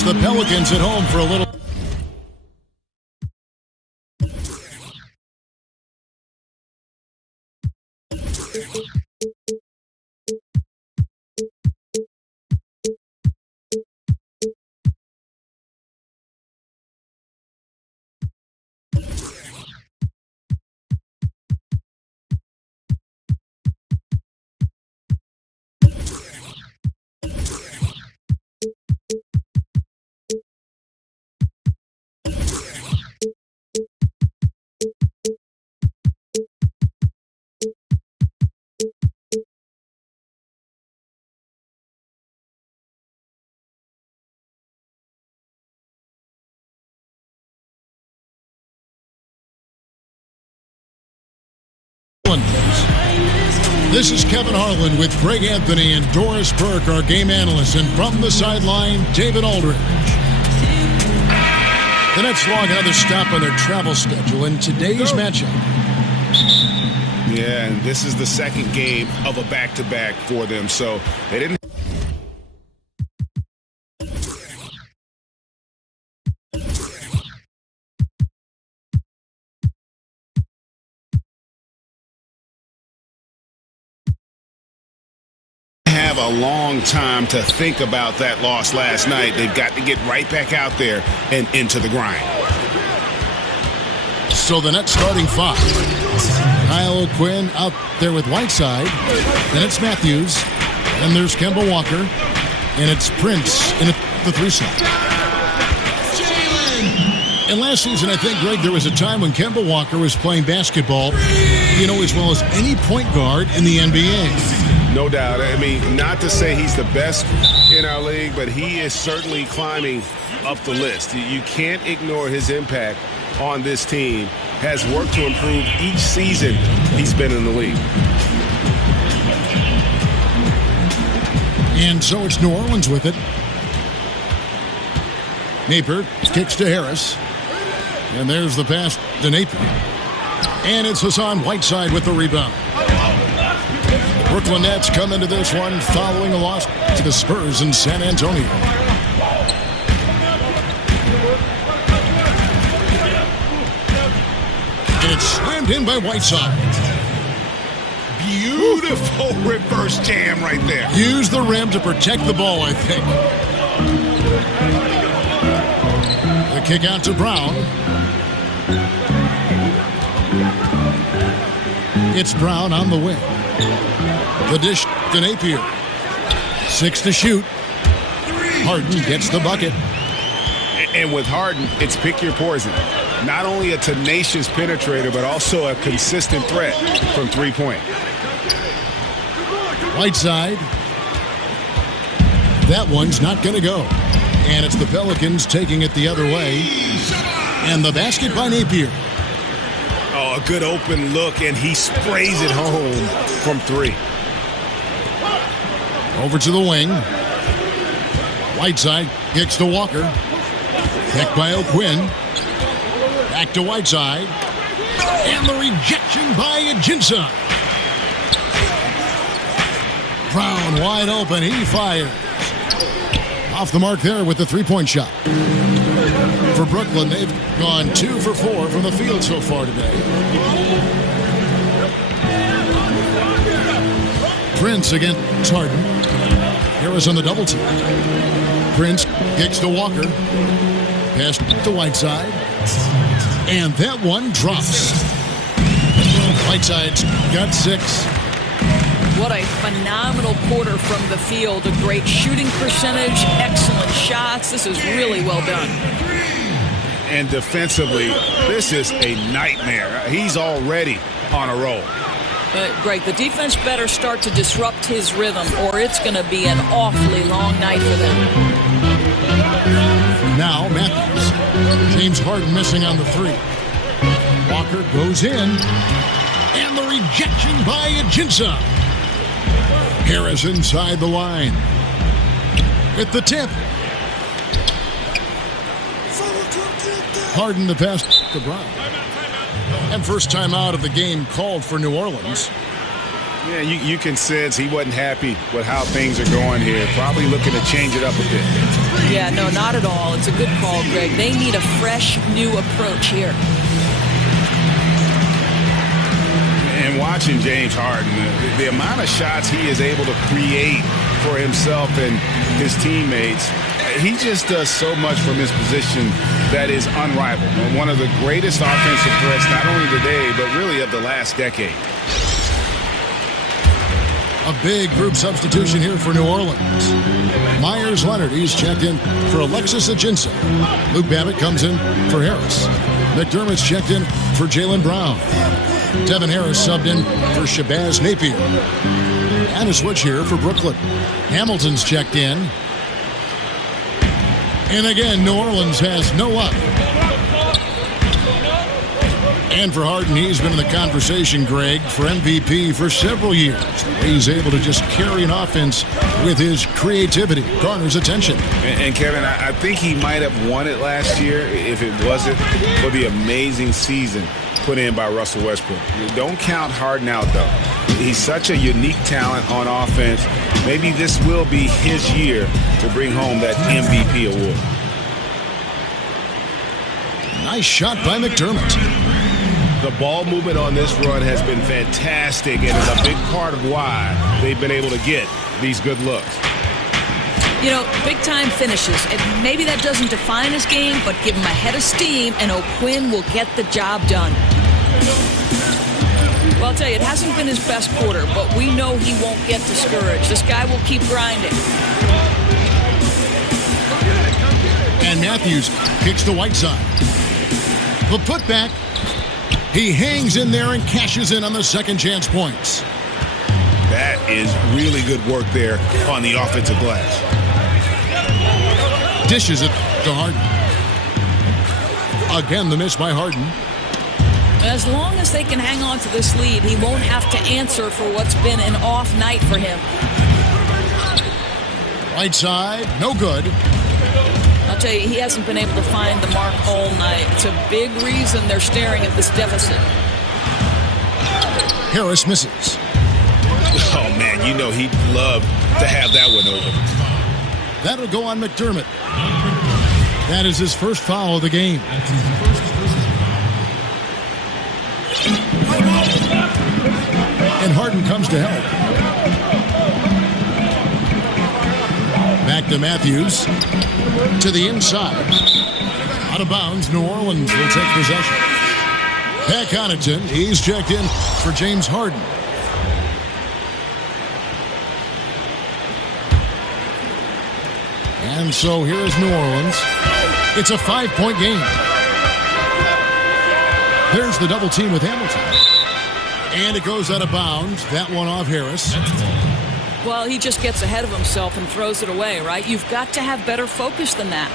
it's the Pelicans at home for a little. This is Kevin Harlan with Greg Anthony and Doris Burke, our game analyst, and from the sideline, David Aldridge. The Nets log another stop on their travel schedule in today's matchup. Yeah, and this is the second game of a back-to-back for them, so they didn't have a long time to think about that loss last night. They've got to get right back out there and into the grind. So the Nets starting five. Kyle O'Quinn out there with Whiteside. Then it's Matthews. And there's Kemba Walker. And it's Prince in the three slot. And last season, I think, Greg, there was a time when Kemba Walker was playing basketball, as well as any point guard in the NBA. No doubt. I mean, not to say he's the best in our league, but he is certainly climbing up the list. You can't ignore his impact on this team. Has worked to improve each season he's been in the league. And so it's New Orleans with it. Napier kicks to Harris. And there's the pass to Napier. And it's Hassan Whiteside with the rebound. Brooklyn Nets come into this one following a loss to the Spurs in San Antonio. And it's slammed in by Whiteside. Beautiful reverse jam right there. Use the rim to protect the ball, I think. The kick out to Brown. It's Brown on the wing. The dish to Napier. 6 to shoot. Harden gets the bucket. And with Harden, it's pick your poison. Not only a tenacious penetrator, but also a consistent threat from three-point. Whiteside. That one's not going to go. And it's the Pelicans taking it the other way. And the basket by Napier. Oh, a good open look, and he sprays it home from three. Over to the wing. Whiteside kicks to Walker. Picked by O'Quinn. Back to Whiteside. And the rejection by Ajinça. Brown wide open. He fires. Off the mark there with the three-point shot. For Brooklyn, they've gone 2 for 4 from the field so far today. Prince against Harden. Harris on the double team. Prince kicks to Walker. Pass to Whiteside. And that one drops. Whiteside's got 6. What a phenomenal quarter from the field. A great shooting percentage, excellent shots. This is really well done. And defensively, this is a nightmare. He's already on a roll. Greg, the defense better start to disrupt his rhythm, or it's going to be an awfully long night for them. Now Matthews. James Harden missing on the 3. Walker goes in. And the rejection by Ajinça. Harris inside the line. With the tip. Harden the pass to Brown. And first time out of the game called for New Orleans. Yeah, you can sense he wasn't happy with how things are going here. Probably looking to change it up a bit. Yeah, no, not at all. It's a good call, Greg. They need a fresh, new approach here. And watching James Harden, the amount of shots he is able to create for himself and his teammates, he just does so much from his position that is unrivaled. One of the greatest offensive threats, not only today, but really of the last decade. A big group substitution here for New Orleans. Myers Leonard, he's checked in for Alexis Ajinça. Luke Babbitt comes in for Harris. McDermott's checked in for Jaylen Brown. Devin Harris subbed in for Shabazz Napier. And a switch here for Brooklyn. Hamilton's checked in. And again, New Orleans has no luck. And for Harden, he's been in the conversation, Greg, for MVP for several years. He's able to just carry an offense with his creativity, garners attention. And Kevin, I think he might have won it last year if it wasn't for the amazing season put in by Russell Westbrook. Don't count Harden out, though. He's such a unique talent on offense. Maybe this will be his year to bring home that MVP award. Nice shot by McDermott. The ball movement on this run has been fantastic and is a big part of why they've been able to get these good looks. You know, big-time finishes. And maybe that doesn't define his game, but give him a head of steam, and O'Quinn will get the job done. Well, I'll tell you, it hasn't been his best quarter, but we know he won't get discouraged. This guy will keep grinding. And Matthews kicks to Whiteside. The putback. He hangs in there and cashes in on the second chance points. That is really good work there on the offensive glass. Dishes it to Harden. Again, the miss by Harden. As long as they can hang on to this lead, he won't have to answer for what's been an off night for him. Right side, no good. I'll tell you, he hasn't been able to find the mark all night. It's a big reason they're staring at this deficit. Harris misses. Oh, man, you know he'd love to have that one over. That'll go on McDermott. That is his first foul of the game. And Harden comes to help. Back to Matthews. To the inside. Out of bounds, New Orleans will take possession. Pat Connaughton, he's checked in for James Harden. And so here is New Orleans. It's a 5-point game. There's the double team with Hamilton. And it goes out of bounds. That one off Harris. Well, he just gets ahead of himself and throws it away, right? You've got to have better focus than that.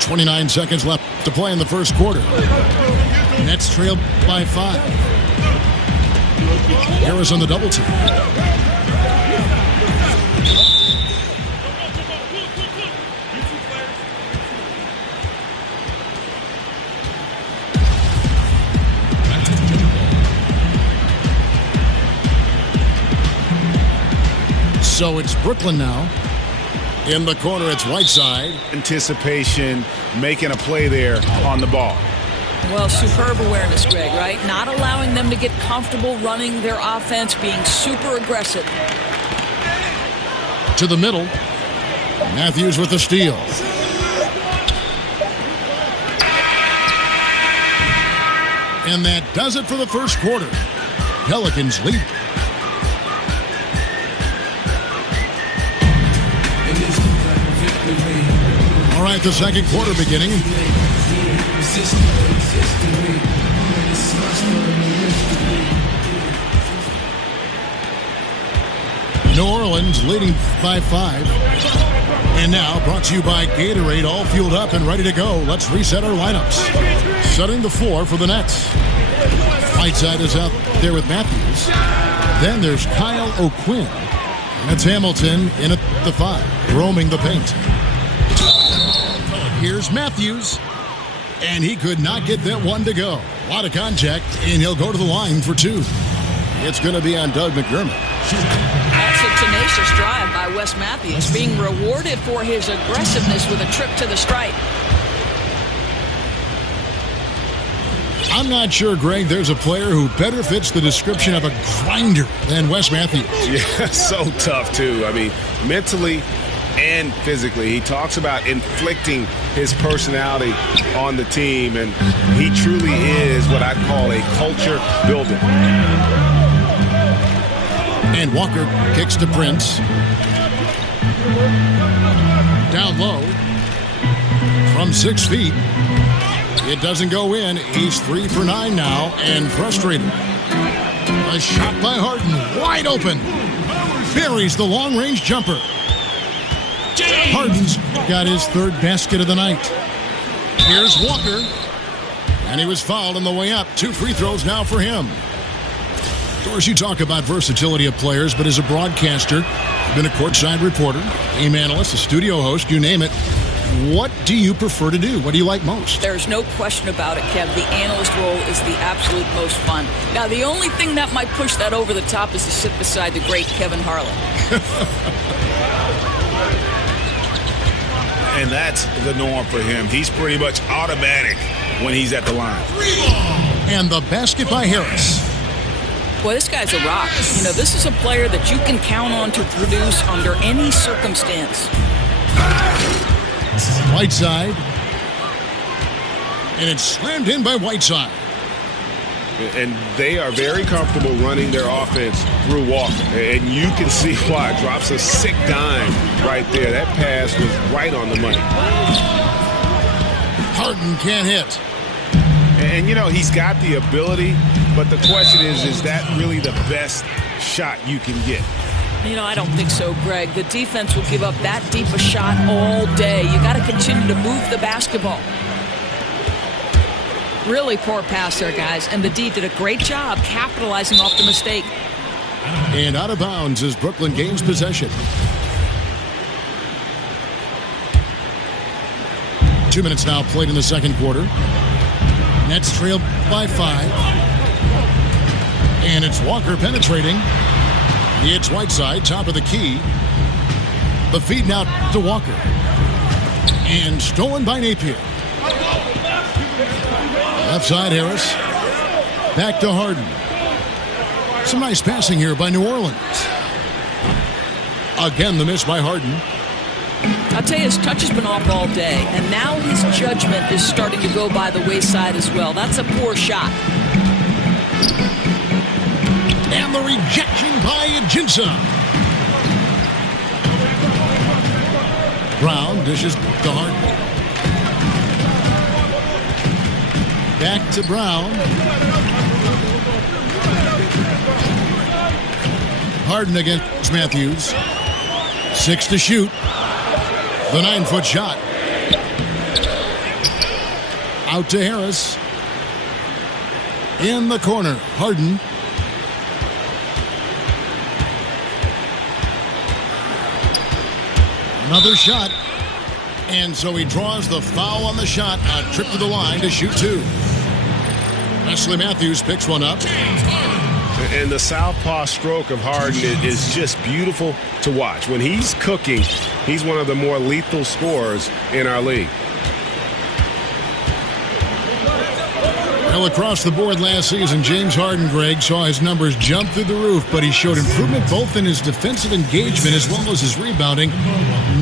29 seconds left to play in the first quarter. Nets trail by 5. Harris on the double team. So it's Brooklyn now. In the corner, it's Whiteside. Anticipation, making a play there on the ball. Well, superb awareness, Greg, right? Not allowing them to get comfortable running their offense, being super aggressive. To the middle. Matthews with the steal. And that does it for the first quarter. Pelicans lead. All right, the second quarter beginning. New Orleans leading by 5. And now brought to you by Gatorade, all fueled up and ready to go. Let's reset our lineups. Setting the floor for the Nets. Whiteside is out there with Matthews. Then there's Kyle O'Quinn. And it's Hamilton in at the 5, roaming the paint. Here's Matthews, and he could not get that one to go. A lot of contact, and he'll go to the line for 2. It's going to be on Doug McDermott. That's a tenacious drive by Wes Matthews, being rewarded for his aggressiveness with a trip to the stripe. I'm not sure, Greg, there's a player who better fits the description of a grinder than Wes Matthews. Yeah, so tough, too. I mean, mentally and physically. He talks about inflicting his personality on the team, and he truly is what I call a culture builder. And Walker kicks to Prince. Down low. From 6 feet. It doesn't go in. He's 3 for 9 now and frustrated. A shot by Harden. Wide open. Buries the long-range jumper. Harden's got his 3rd basket of the night. Here's Walker. And he was fouled on the way up. 2 free throws now for him. Of course, you talk about versatility of players, but as a broadcaster, you've been a courtside reporter, game analyst, a studio host, you name it. What do you prefer to do? What do you like most? There's no question about it, Kev. The analyst role is the absolute most fun. Now, the only thing that might push that over the top is to sit beside the great Kevin Harlan. And that's the norm for him. He's pretty much automatic when he's at the line. And the basket by Harris. Boy, this guy's a rock. You know, this is a player that you can count on to produce under any circumstance. Whiteside. And it's slammed in by Whiteside. And they are very comfortable running their offense through Walker. And you can see why. Drops a sick dime right there. That pass was right on the money. Harden can't hit. And, you know, he's got the ability, but the question is that really the best shot you can get? You know, I don't think so, Greg. The defense will give up that deep a shot all day. You got to continue to move the basketball. Really poor pass there, guys. And the D did a great job capitalizing off the mistake. And out of bounds as Brooklyn gains possession. 2 minutes now played in the second quarter. Nets trail by 5. And it's Walker penetrating. It's Whiteside, top of the key. The feed now to Walker. And stolen by Napier. Left side, Harris. Back to Harden. Some nice passing here by New Orleans. Again, the miss by Harden. I'll tell you, his touch has been off all day, and now his judgment is starting to go by the wayside as well. That's a poor shot. And the rejection by Ajinça. Brown dishes to Harden. Back to Brown. Harden against Matthews. 6 to shoot. The 9-foot shot. Out to Harris. In the corner, Harden. Another shot. And so he draws the foul on the shot. A trip to the line to shoot 2. Wesley Matthews picks one up. And the southpaw stroke of Harden is just beautiful to watch. When he's cooking, he's one of the more lethal scorers in our league. Well, across the board last season, James Harden, Greg, saw his numbers jump through the roof, but he showed improvement both in his defensive engagement as well as his rebounding.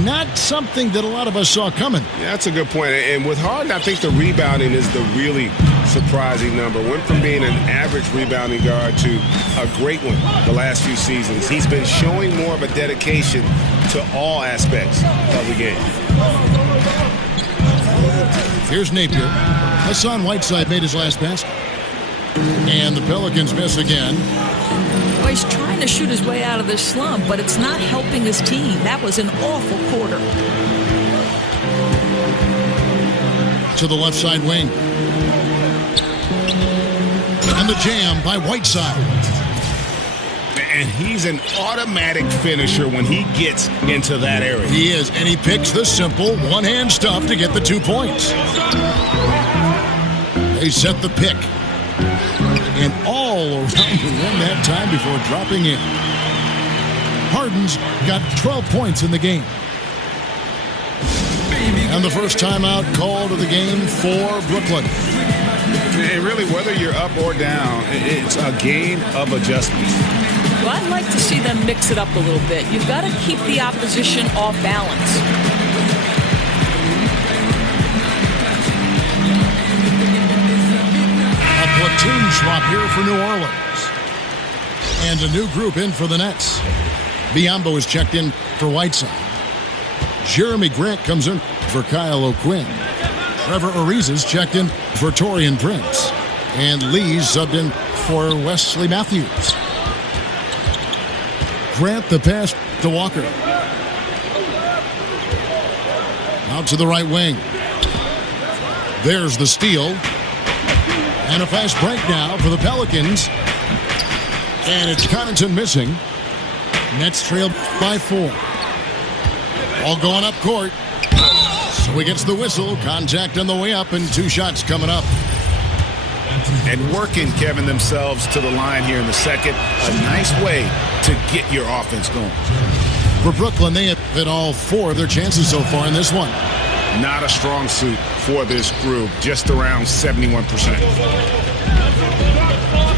Not something that a lot of us saw coming. Yeah, that's a good point. And with Harden, I think the rebounding is the really surprising number. Went from being an average rebounding guard to a great one the last few seasons. He's been showing more of a dedication to all aspects of the game. Here's Napier. Hassan Whiteside made his last basket. And the Pelicans miss again. Well, he's trying to shoot his way out of this slump, but it's not helping his team. That was an awful quarter. To the left side wing. And the jam by Whiteside. And he's an automatic finisher when he gets into that area. He is, and he picks the simple one-hand stuff to get the 2 points. They set the pick. And all around the rim that time before dropping in. Harden's got 12 points in the game. And the first timeout called of the game for Brooklyn. And really, whether you're up or down, it's a game of adjustment. Well, I'd like to see them mix it up a little bit. You've got to keep the opposition off balance. A platoon swap here for New Orleans. And a new group in for the Nets. Biyombo is checked in for Whiteside. Jeremy Grant comes in for Kyle O'Quinn. Trevor Ariza's checked in for Taurean Prince. And Lee's subbed in for Wesley Matthews. Grant the pass to Walker. Out to the right wing. There's the steal. And a fast break now for the Pelicans. And it's Connaughton missing. Nets trailed by 4. All going up court. So he gets the whistle. Contact on the way up and 2 shots coming up. And working, Kevin, themselves to the line here in the second. A nice way to get your offense going. For Brooklyn, they have hit all 4 of their chances so far in this one. Not a strong suit for this group. Just around 71%.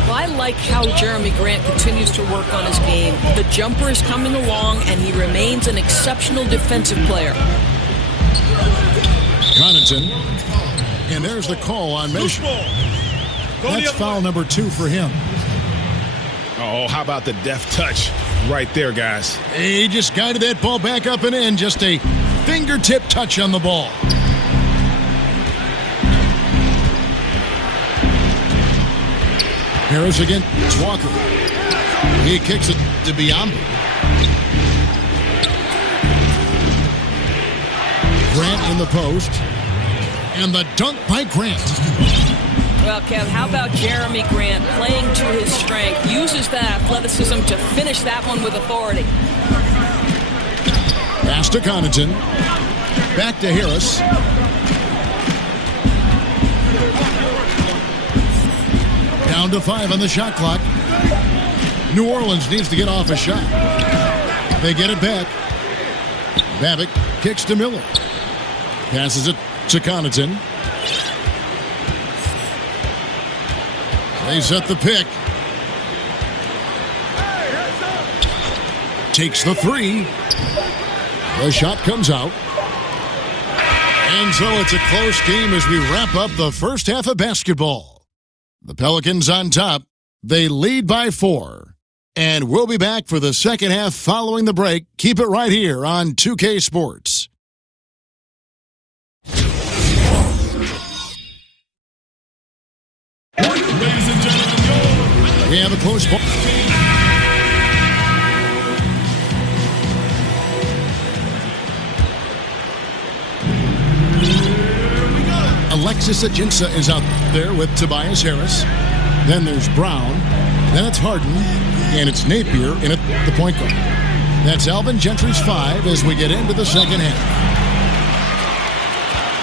Well, I like how Jeremy Grant continues to work on his game. The jumper is coming along, and he remains an exceptional defensive player. Connaughton. And there's the call on measure. That's foul number 2 for him. Oh, how about the deft touch right there, guys? He just guided that ball back up and in. Just a fingertip touch on the ball. Harris against Walker. He kicks it to Biyombo. Grant in the post. And the dunk by Grant. Well, Kev, how about Jeremy Grant playing to his strength, uses that athleticism to finish that one with authority. Pass to Connaughton. Back to Harris. Down to 5 on the shot clock. New Orleans needs to get off a shot. They get it back. Babbitt kicks to Miller. Passes it to Connaughton. They set the pick. Takes the 3. The shot comes out. And so it's a close game as we wrap up the first half of basketball. The Pelicans on top. They lead by 4. And we'll be back for the second half following the break. Keep it right here on 2K Sports. Ladies and gentlemen, We have a close ball. Alexis Ajinça is out there with Tobias Harris. Then there's Brown. Then it's Harden. And it's Napier in at the point guard. That's Alvin Gentry's 5 as we get into the second half.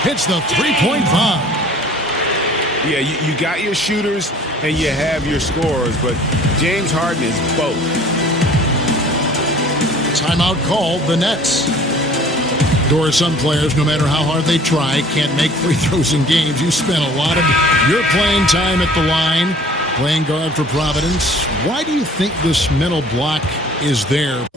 Hits the 3-point bomb. Yeah, you got your shooters and you have your scorers, but James Harden is both. Timeout called the Nets. Or some players, no matter how hard they try, can't make free throws in games. You spend a lot of your playing time at the line, playing guard for Providence. Why do you think this mental block is there?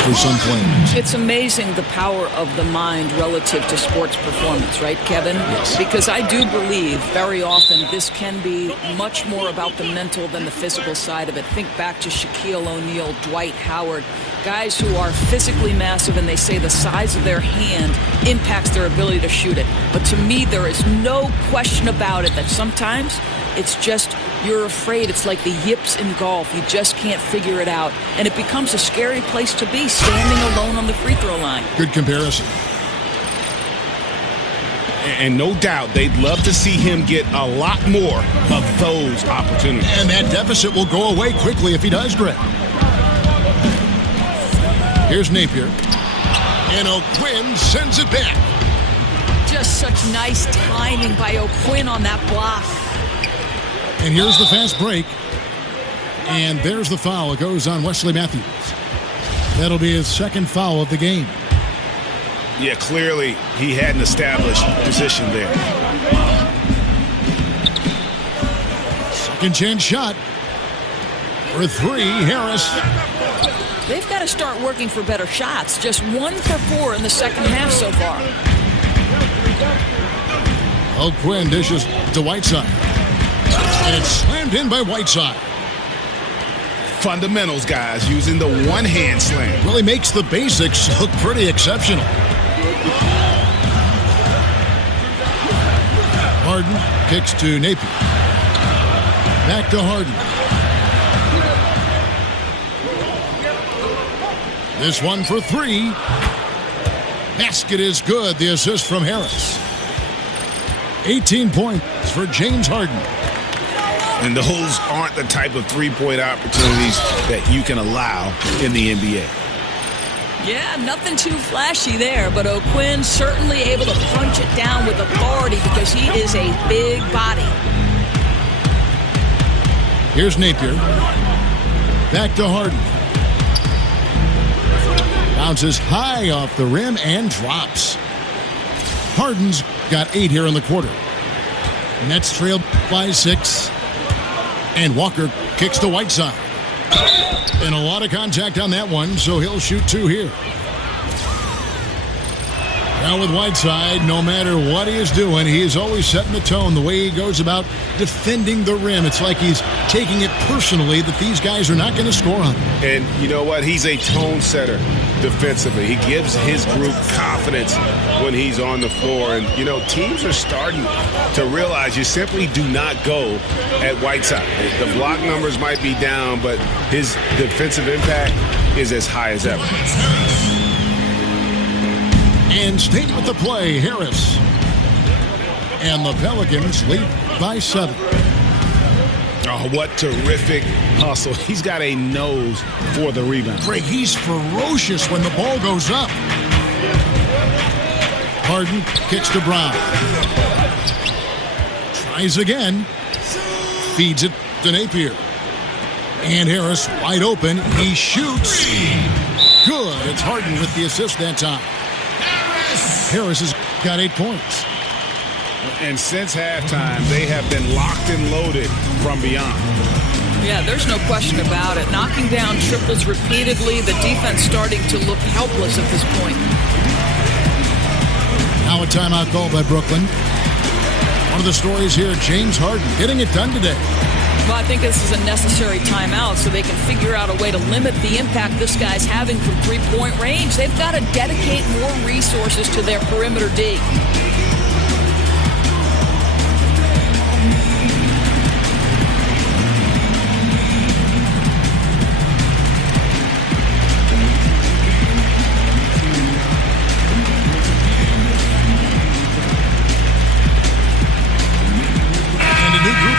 For some players. It's amazing the power of the mind relative to sports performance, right, Kevin? Yes. Because I do believe very often this can be much more about the mental than the physical side of it. Think back to Shaquille O'Neal, Dwight Howard, guys who are physically massive, and they say the size of their hand impacts their ability to shoot it. But to me, there is no question about it that sometimes it's just you're afraid. It's like the yips in golf. You just can't figure it out. And it becomes a scary place to be, standing alone on the free throw line. Good comparison. And no doubt they'd love to see him get a lot more of those opportunities. And that deficit will go away quickly if he does, Greg. Here's Napier. And O'Quinn sends it back. Just such nice timing by O'Quinn on that block. And here's the fast break. And there's the foul. It goes on Wesley Matthews. That'll be his second foul of the game. Yeah, clearly he had an established position there. Second chance shot. For three, Harris. They've got to start working for better shots. Just 1 for 4 in the second half so far. O'Quinn dishes to Whiteside. And it's slammed in by Whiteside. Fundamentals, guys, using the one-hand slam. Really makes the basics look pretty exceptional. Harden kicks to Napier. Back to Harden. This one for three. Basket is good. The assist from Harris. 18 points for James Harden. And those aren't the type of three-point opportunities that you can allow in the NBA. Yeah, nothing too flashy there, but O'Quinn certainly able to punch it down with authority because he is a big body. Here's Napier. Back to Harden. Bounces high off the rim and drops. Harden's got 8 here in the quarter. Nets trail by 6. And Walker kicks to Whiteside. And a lot of contact on that one, so he'll shoot 2 here. Now with Whiteside, no matter what he is doing, he is always setting the tone. The way he goes about defending the rim, it's like he's taking it personally that these guys are not going to score on him. And you know what? He's a tone setter defensively. He gives his group confidence when he's on the floor. And, you know, teams are starting to realize you simply do not go at Whiteside. The block numbers might be down, but his defensive impact is as high as ever. And staying with the play, Harris. And the Pelicans lead by 7. Oh, what terrific hustle. He's got a nose for the rebound. Greg, he's ferocious when the ball goes up. Harden kicks to Brown. Tries again. Feeds it to Napier. And Harris wide open. He shoots. Good. It's Harden with the assist that time. Harris has got 8 points. And since halftime, they have been locked and loaded from beyond. Yeah, there's no question about it. Knocking down triples repeatedly, the defense starting to look helpless at this point. Now a timeout call by Brooklyn. One of the stories here, James Harden getting it done today. Well, I think this is a necessary timeout so they can figure out a way to limit the impact this guy's having from three-point range. They've got to dedicate more resources to their perimeter D.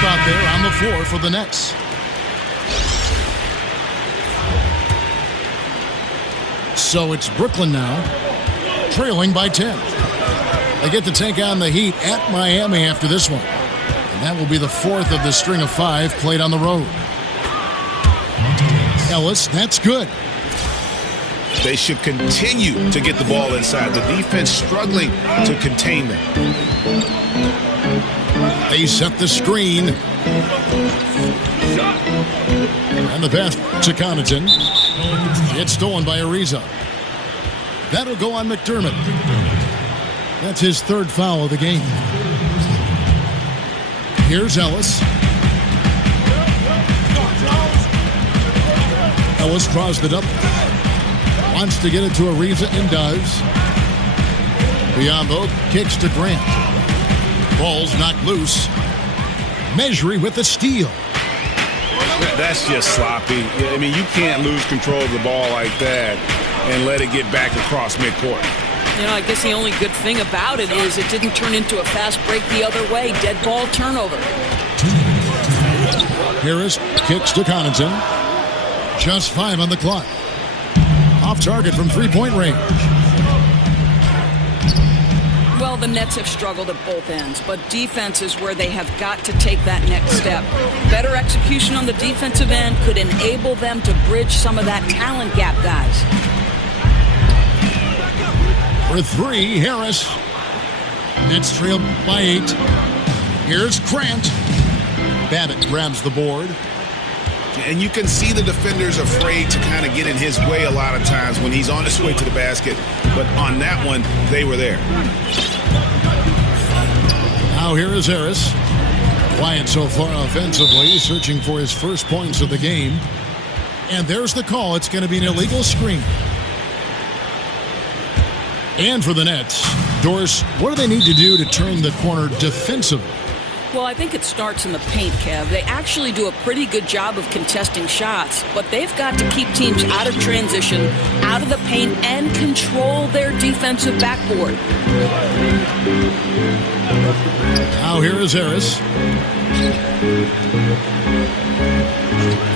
Out there on the floor for the Nets. So it's Brooklyn now, trailing by 10. They get to take on the Heat at Miami after this one. And that will be the 4th of the string of 5 played on the road. Ellis, that's good. They should continue to get the ball inside. The defense struggling to contain them. They set the screen. And the pass to Connaughton. It's stolen by Ariza. That'll go on McDermott. That's his 3rd foul of the game. Here's Ellis. Ellis draws the double. Wants to get it to Ariza and does. Biyombo kicks to Grant. Ball's knocked loose. Measuring with the steal. That's just sloppy. I mean, you can't lose control of the ball like that and let it get back across midcourt. You know, I guess the only good thing about it is it didn't turn into a fast break the other way. Dead ball turnover. Harris kicks to Connaughton. Just 5 on the clock. Off target from 3-point range. Well, the Nets have struggled at both ends, but defense is where they have got to take that next step. Better execution on the defensive end could enable them to bridge some of that talent gap, guys. For three, Harris. Nets trail by 8. Here's Grant. Babbitt grabs the board. And you can see the defenders afraid to kind of get in his way a lot of times when he's on his way to the basket. But on that one, they were there. Now here is Harris. Quiet so far offensively, searching for his first points of the game. And there's the call. It's going to be an illegal screen. And for the Nets, Doris, what do they need to do to turn the corner defensively? Well, I think it starts in the paint, Kev. They actually do a pretty good job of contesting shots, but they've got to keep teams out of transition, out of the paint, and control their defensive backboard. Now here is Harris.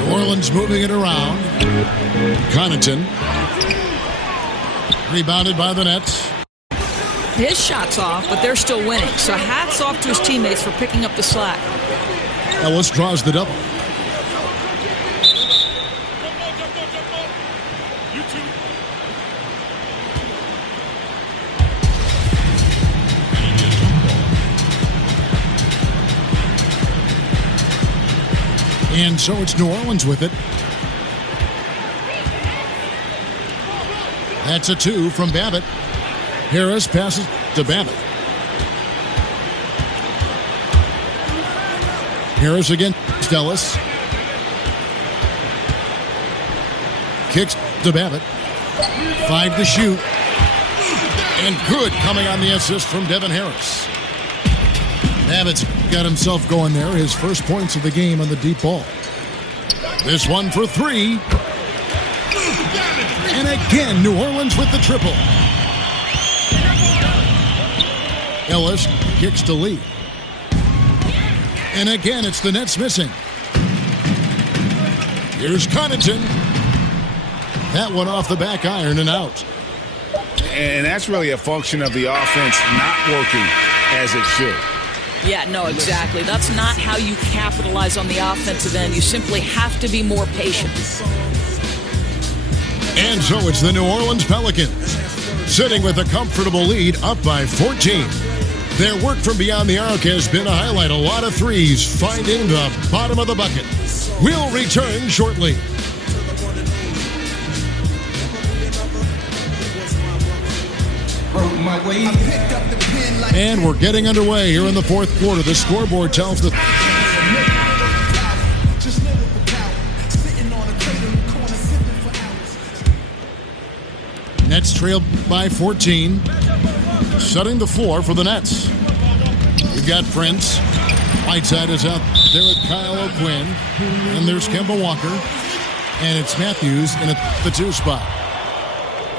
New Orleans moving it around. Connaughton. Rebounded by the Nets. His shot's off, but they're still winning. So hats off to his teammates for picking up the slack. Ellis draws the double. And so it's New Orleans with it. That's a 2 from Babbitt. Harris passes to Babbitt. Harris against Ellis. Kicks to Babbitt. 5 to shoot. And good coming on the assist from Devin Harris. Babbitt's got himself going there. His first points of the game on the deep ball. This one for 3. And again, New Orleans with the triple. Ellis kicks to Lee. And again, it's the Nets missing. Here's Connaughton. That one off the back iron and out. And that's really a function of the offense not working as it should. Yeah, no, exactly. That's not how you capitalize on the offensive end. You simply have to be more patient. And so it's the New Orleans Pelicans, sitting with a comfortable lead, up by 14. Their work from beyond the arc has been a highlight. A lot of threes, finding the bottom of the bucket. We'll return shortly. And we're getting underway here in the fourth quarter. The scoreboard tells the... Nets trail by 14. Setting the floor for the Nets. You've got Prince. Whiteside is out there with Kyle O'Quinn. And there's Kemba Walker. And it's Matthews in the 2 spot.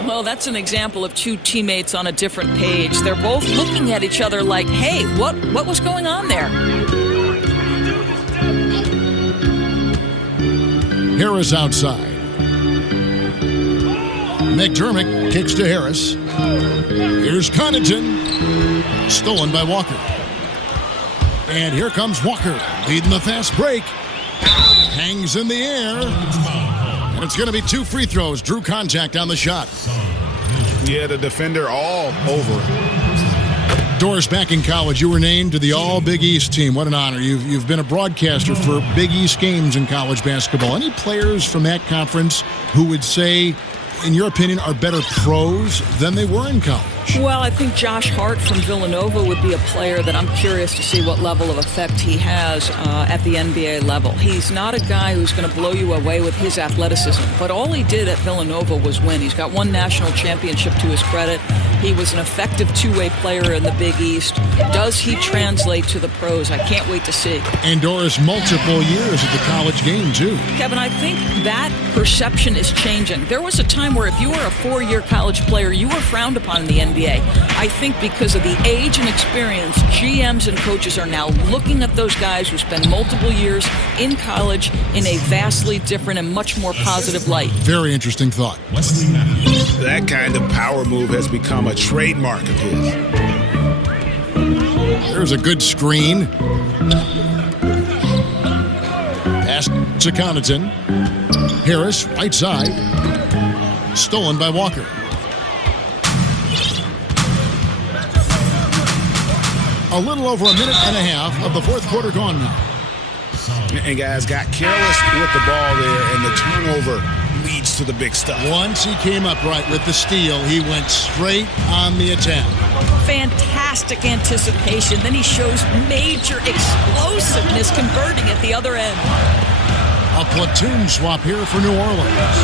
Well, that's an example of two teammates on a different page. They're both looking at each other like, hey, what was going on there? Harris outside. McDermott kicks to Harris. Here's Connaughton. Stolen by Walker. And here comes Walker, leading the fast break. Hangs in the air. And it's going to be 2 free throws. Drew contact on the shot. Yeah, the defender all over it. Doris, back in college, you were named to the All-Big East team. What an honor. You've been a broadcaster for Big East games in college basketball. Any players from that conference who would say, in your opinion, are better pros than they were in college? Well, I think Josh Hart from Villanova would be a player that I'm curious to see what level of effect he has at the NBA level. He's not a guy who's going to blow you away with his athleticism, but all he did at Villanova was win. He's got 1 national championship to his credit. He was an effective two-way player in the Big East. Does he translate to the pros? I can't wait to see. And Doris, multiple years at the college game, too. Kevin, I think that perception is changing. There was a time where if you were a 4-year college player, you were frowned upon in the NBA. I think because of the age and experience, GMs and coaches are now looking at those guys who spend multiple years in college in a vastly different and much more positive light. Very interesting thought. That kind of power move has become a trademark of his. There's a good screen. Pass to Connaughton. Harris, right side. Stolen by Walker. A little over a minute and a half of the fourth quarter gone now. And guys got careless with the ball there, and the turnover leads to the big stuff. Once he came up right with the steal, he went straight on the attack. Fantastic anticipation. Then he shows major explosiveness converting at the other end. A platoon swap here for New Orleans.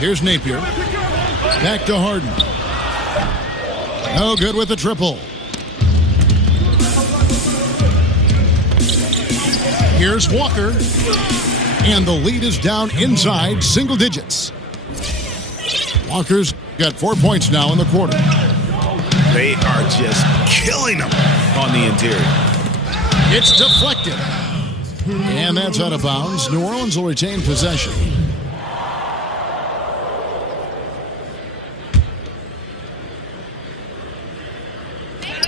Here's Napier. Back to Harden. No good with the triple. Here's Walker. And the lead is down inside single digits. Walker's got 4 points now in the quarter. They are just killing them on the interior. It's deflected. And that's out of bounds. New Orleans will retain possession.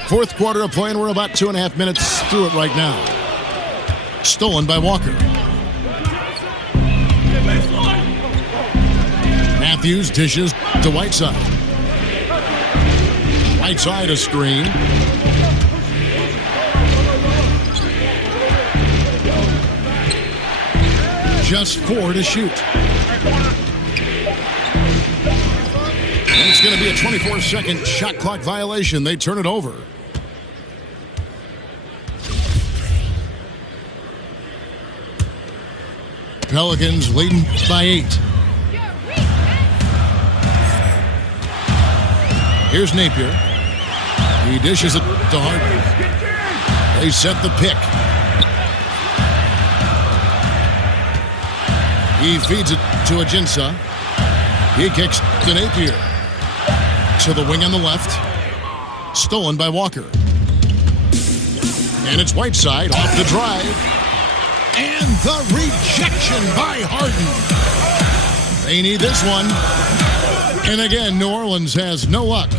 Fourth quarter of play, and we're about 2.5 minutes through it right now. Stolen by Walker. Matthews dishes to Whiteside. Whiteside a screen. Just 4 to shoot. And it's going to be a 24-second shot clock violation. They turn it over. Pelicans leading by 8. Here's Napier. He dishes it to Harden. They set the pick. He feeds it to Ajinça. He kicks to Napier. To the wing on the left. Stolen by Walker. And it's Whiteside off the drive. And the rejection by Harden. They need this one. And again, New Orleans has no luck.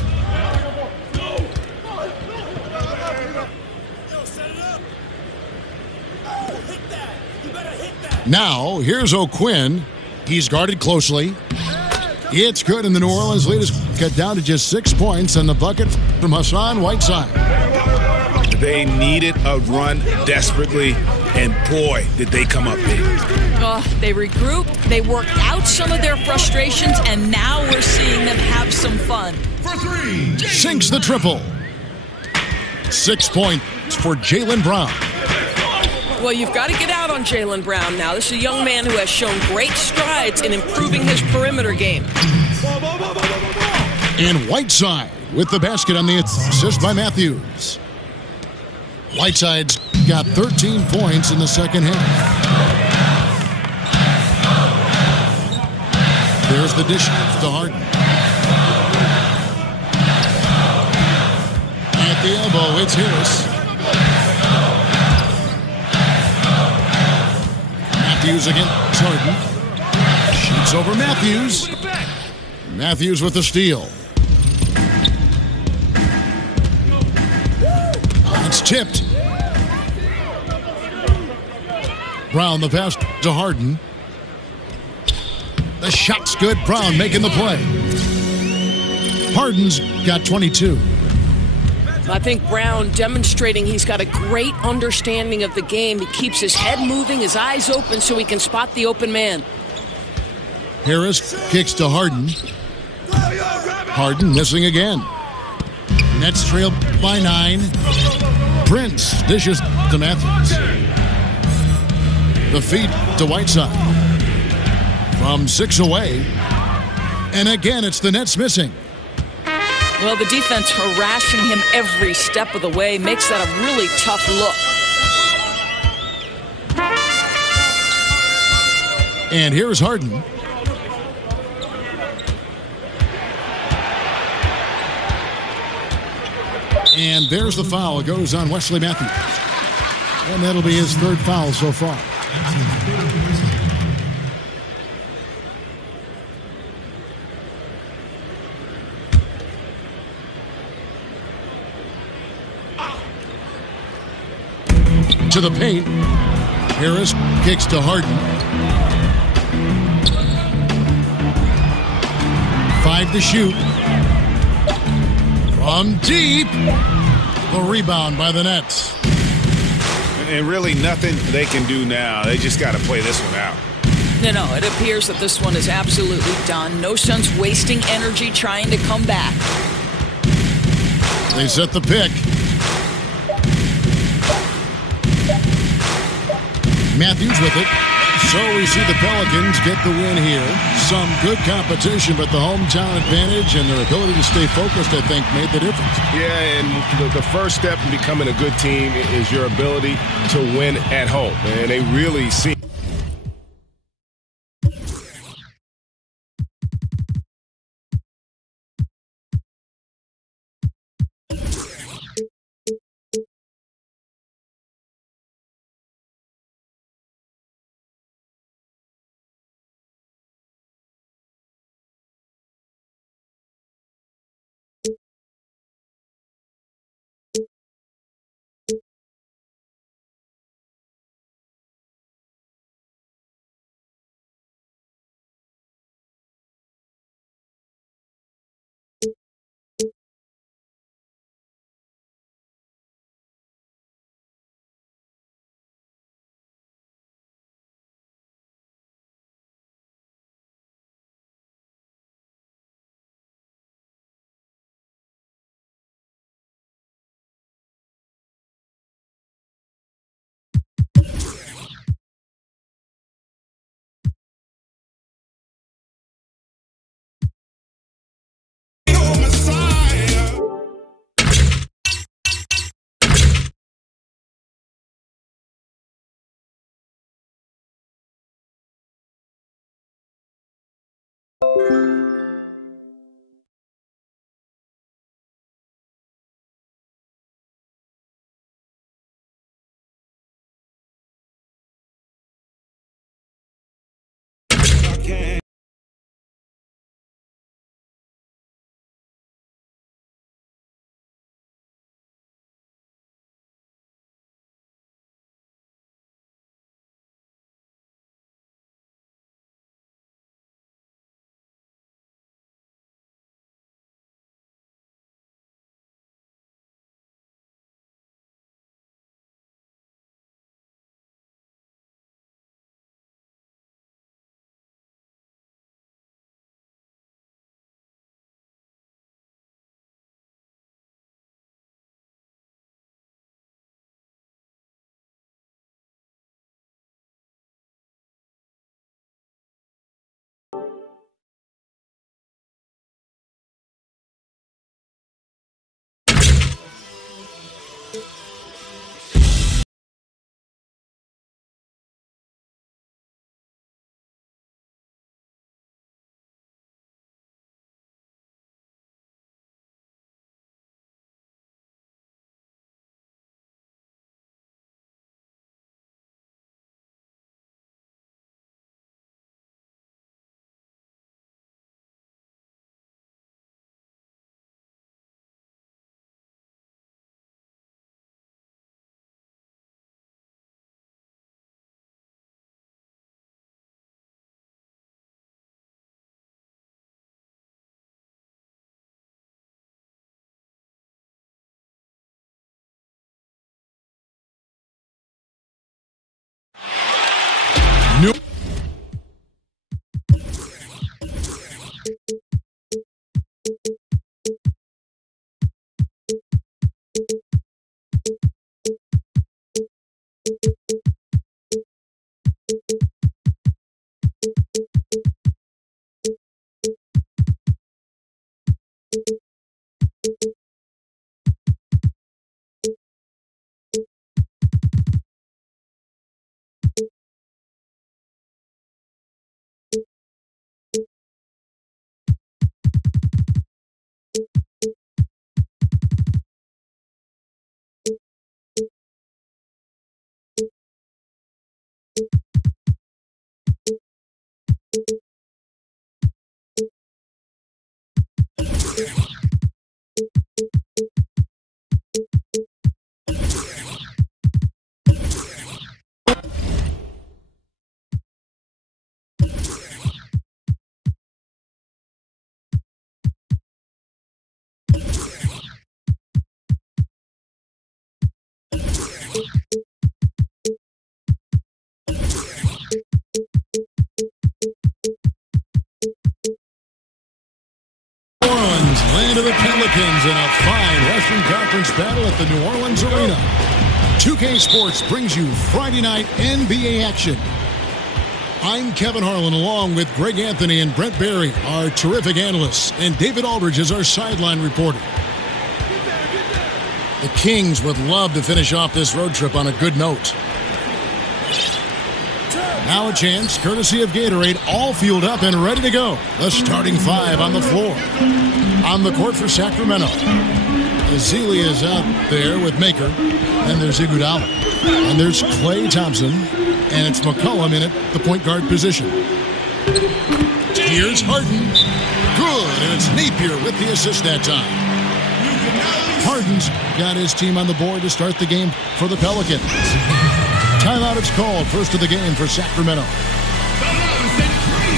Now, here's O'Quinn. He's guarded closely. It's good, and the New Orleans lead is cut down to just 6 points on the bucket from Hassan Whiteside. They needed a run desperately, and boy, did they come up big. They regrouped, they worked out some of their frustrations, and now we're seeing them have some fun. For 3. Sinks the triple. 6 points for Jaylen Brown. Well, you've got to get out on Jaylen Brown now. This is a young man who has shown great strides in improving his perimeter game. And Whiteside with the basket on the assist by Matthews. Whiteside's got 13 points in the second half. There's the dish to Harden. At the elbow, it's Harris. Matthews against Harden. Shoots over Matthews. Matthews with the steal. It's tipped. Brown the pass to Harden. The shot's good. Brown making the play. Harden's got 22. I think Brown demonstrating he's got a great understanding of the game. He keeps his head moving, his eyes open so he can spot the open man. Harris kicks to Harden. Harden missing again. Nets trail by 9. Prince dishes to Matthews. The feed to Whiteside. From 6 away. And again, it's the Nets missing. Well, the defense harassing him every step of the way makes that a really tough look. And here's Harden. And there's the foul. It goes on Wesley Matthews. And that'll be his 3rd foul so far. to the paint. Harris kicks to Harden. 5 to shoot. From deep. The rebound by the Nets. And really nothing they can do now. They just got to play this one out. No, it appears that this one is absolutely done. No sense wasting energy trying to come back. They set the pick. Matthews with it. So we see the Pelicans get the win here. Some good competition, but the hometown advantage and their ability to stay focused, I think, made the difference. Yeah, and the first step in becoming a good team is your ability to win at home. And they really see land of the Pelicans in a fine Western Conference battle at the New Orleans Arena. 2K Sports brings you Friday night NBA action. I'm Kevin Harlan along with Greg Anthony and Brent Barry, our terrific analysts, and David Aldridge is our sideline reporter. The Kings would love to finish off this road trip on a good note. Now a chance, courtesy of Gatorade, all fueled up and ready to go. The starting five on the floor. On the court for Sacramento. Ezeli is out there with Maker. And there's Iguodala. And there's Klay Thompson. And it's McCollum in at the point guard position. Here's Harden. Good, and it's Napier with the assist that time. Harden's got his team on the board to start the game for the Pelicans. Timeout is called, first of the game for Sacramento.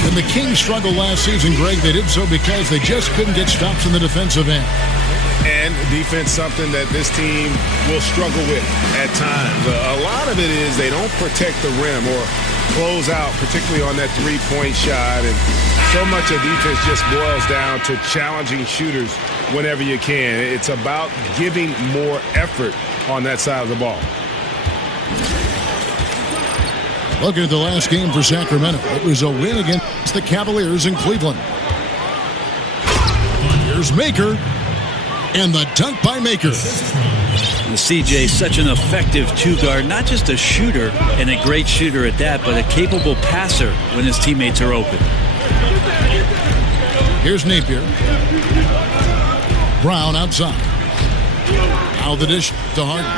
When the Kings struggled last season, Greg, they did so because they just couldn't get stops in the defensive end. And defense, something that this team will struggle with at times. A lot of it is they don't protect the rim or close out, particularly on that three-point shot. And so much of defense just boils down to challenging shooters whenever you can. It's about giving more effort on that side of the ball. Looking at the last game for Sacramento, it was a win against the Cavaliers in Cleveland. Here's Maker, and the dunk by Maker. The CJ, such an effective two-guard, not just a shooter, and a great shooter at that, but a capable passer when his teammates are open. Here's Napier. Brown outside. Now the dish to Harden.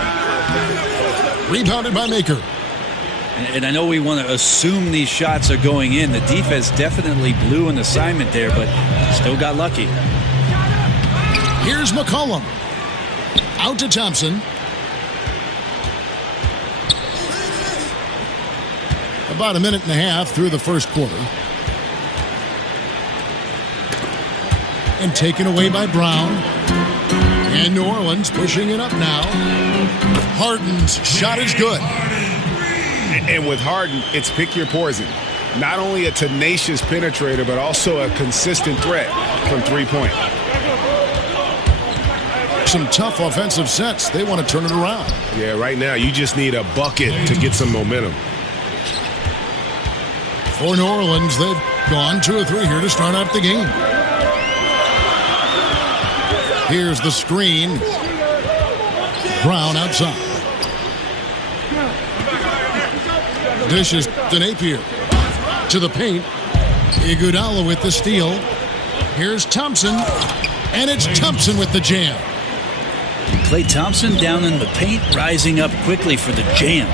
Rebounded by Maker. And I know we want to assume these shots are going in. The defense definitely blew an assignment there, but still got lucky. Here's McCollum. Out to Thompson. About a minute and a half through the first quarter. And taken away by Brown. And New Orleans pushing it up now. Harden's shot is good. And with Harden, it's pick your poison. Not only a tenacious penetrator, but also a consistent threat from three-point. Some tough offensive sets. They want to turn it around. Yeah, right now you just need a bucket to get some momentum. For New Orleans, they've gone 2 of 3 here to start out the game. Here's the screen. Brown outside. Dishes to Napier. To the paint. Iguodala with the steal. Here's Thompson. And it's Thompson with the jam. Klay Thompson down in the paint, rising up quickly for the jam.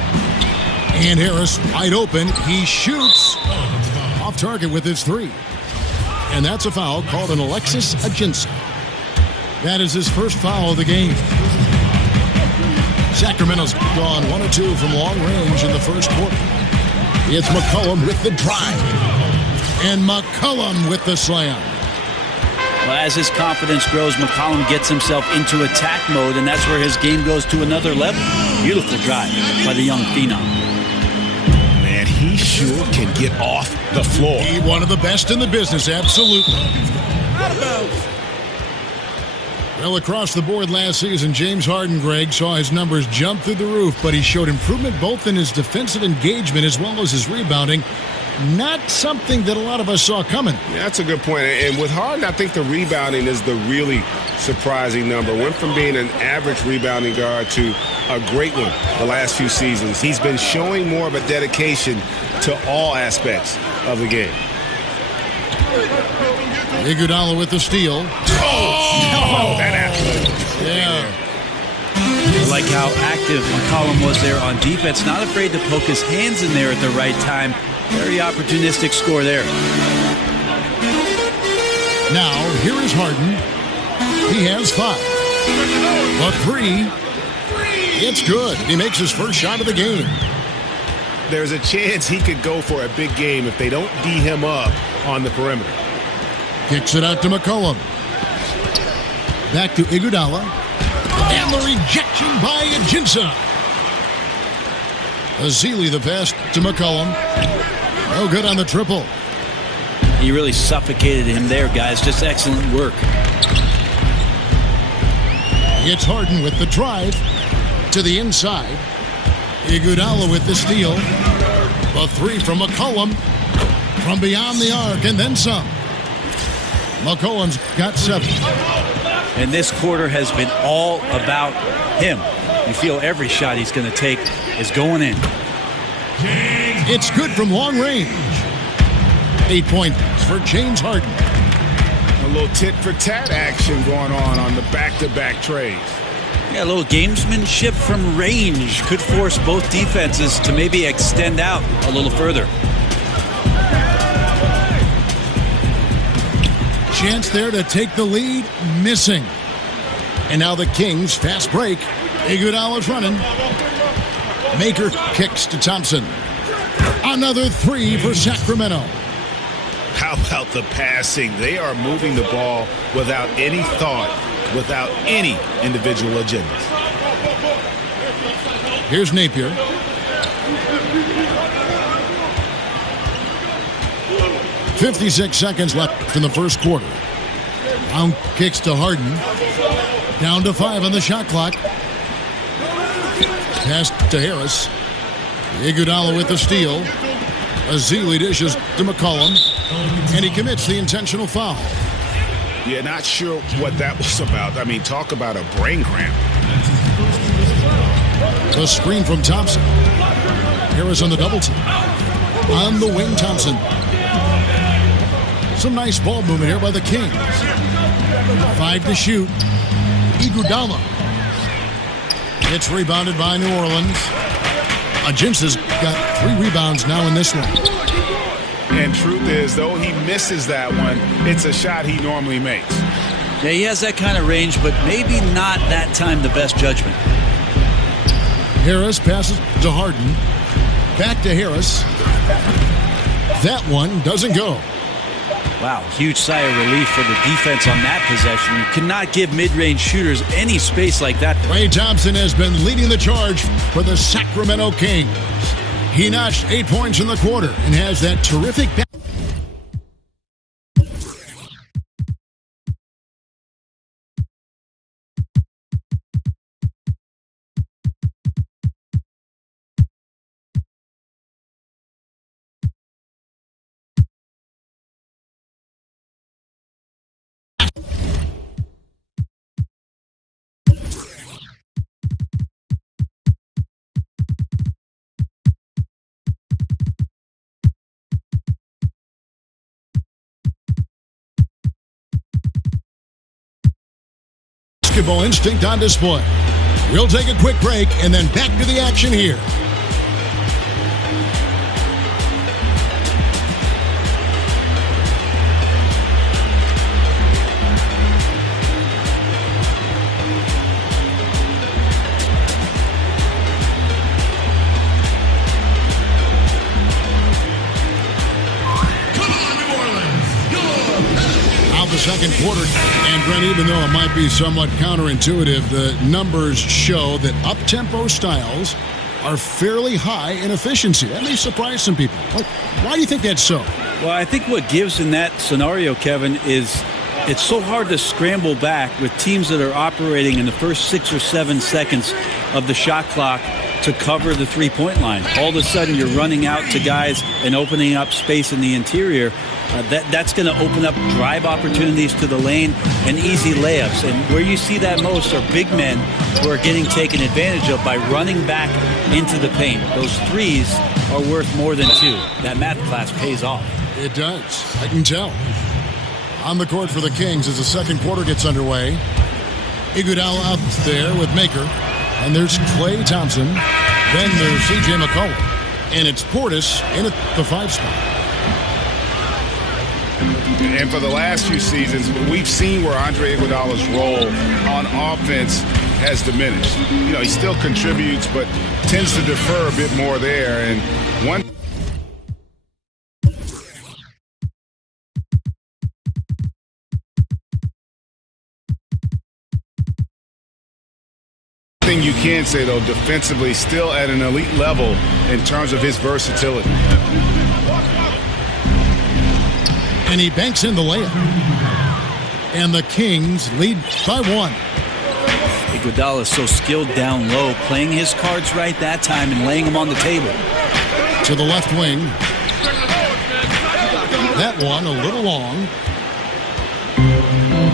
And Harris wide open. He shoots off target with his 3. And that's a foul called an Alexis Ajinça. That is his first foul of the game. Sacramento's gone 1 of 2 from long range in the first quarter. It's McCollum with the drive. And McCollum with the slam. Well, as his confidence grows, McCollum gets himself into attack mode, and that's where his game goes to another level. Beautiful drive by the young phenom. Man, he sure can get off the floor. He one of the best in the business, absolutely. Well, across the board last season, James Harden, Greg, saw his numbers jump through the roof, but he showed improvement both in his defensive engagement as well as his rebounding. Not something that a lot of us saw coming. Yeah, that's a good point. And with Harden, I think the rebounding is the really surprising number. Went from being an average rebounding guard to a great one the last few seasons. He's been showing more of a dedication to all aspects of the game. Iguodala with the steal. That happened. Yeah. I like how active McCollum was there on defense. Not afraid to poke his hands in there at the right time. Very opportunistic score there. Now, here is Harden. He has 5. A 3. It's good. He makes his first shot of the game. There's a chance he could go for a big game if they don't D him up on the perimeter. Kicks it out to McCollum. Back to Iguodala. And the rejection by Ajinça. Ezeli the pass to McCollum. No good on the triple. He really suffocated him there, guys. Just excellent work. It's Harden with the drive to the inside. Iguodala with the steal. The three from McCollum from beyond the arc and then some. McCollum's got 7. And this quarter has been all about him. You feel every shot he's going to take is going in. It's good from long range. 8 points for James Harden. A little tit-for-tat action going on the back-to-back trades. Yeah, a little gamesmanship from range could force both defenses to maybe extend out a little further. Chance there to take the lead, missing. And now the Kings fast break. Iguodala's running. Maker kicks to Thompson. Another 3 for Sacramento. How about the passing? They are moving the ball without any thought, without any individual agendas. Here's Napier. .56 seconds left in the first quarter. Brown kicks to Harden. Down to 5 on the shot clock. Pass to Harris. Iguodala with the steal. Azili dishes to McCollum. And he commits the intentional foul. Yeah, not sure what that was about. I mean, talk about a brain cramp. The screen from Thompson. Harris on the double team. On the wing, Thompson. Some nice ball movement here by the Kings. 5 to shoot. Iguodala. It's rebounded by New Orleans. Ajinsa's got 3 rebounds now in this one. And truth is, though he misses that one, it's a shot he normally makes. Yeah, he has that kind of range, but maybe not that time the best judgment. Harris passes to Harden. Back to Harris. That one doesn't go. Wow, huge sigh of relief for the defense on that possession. You cannot give mid-range shooters any space like that. Klay Thompson has been leading the charge for the Sacramento Kings. He notched 8 points in the quarter and has that terrific basketball instinct on display. We'll take a quick break and then back to the action here. The second quarter, and Brent, even though it might be somewhat counterintuitive, the numbers show that up-tempo styles are fairly high in efficiency. That may surprise some people. Why do you think that's so? Well, I think what gives in that scenario, Kevin, is it's so hard to scramble back with teams that are operating in the first 6 or 7 seconds of the shot clock to cover the three-point line. All of a sudden, you're running out to guys and opening up space in the interior. That's going to open up drive opportunities to the lane and easy layups. And where you see that most are big men who are getting taken advantage of by running back into the paint. Those threes are worth more than 2. That math class pays off. It does. I can tell. On the court for the Kings as the second quarter gets underway. Iguodala out there with Maker. And there's Klay Thompson. Then there's C.J. McCollum. And it's Portis in at the 5 spot. And for the last few seasons, we've seen where Andre Iguodala's role on offense has diminished. You know, he still contributes, but tends to defer a bit more there. And one thing you can say, though, defensively still at an elite level in terms of his versatility. And he banks in the layup. And the Kings lead by 1. Iguodala is so skilled down low, playing his cards right that time and laying them on the table. To the left wing. That one a little long.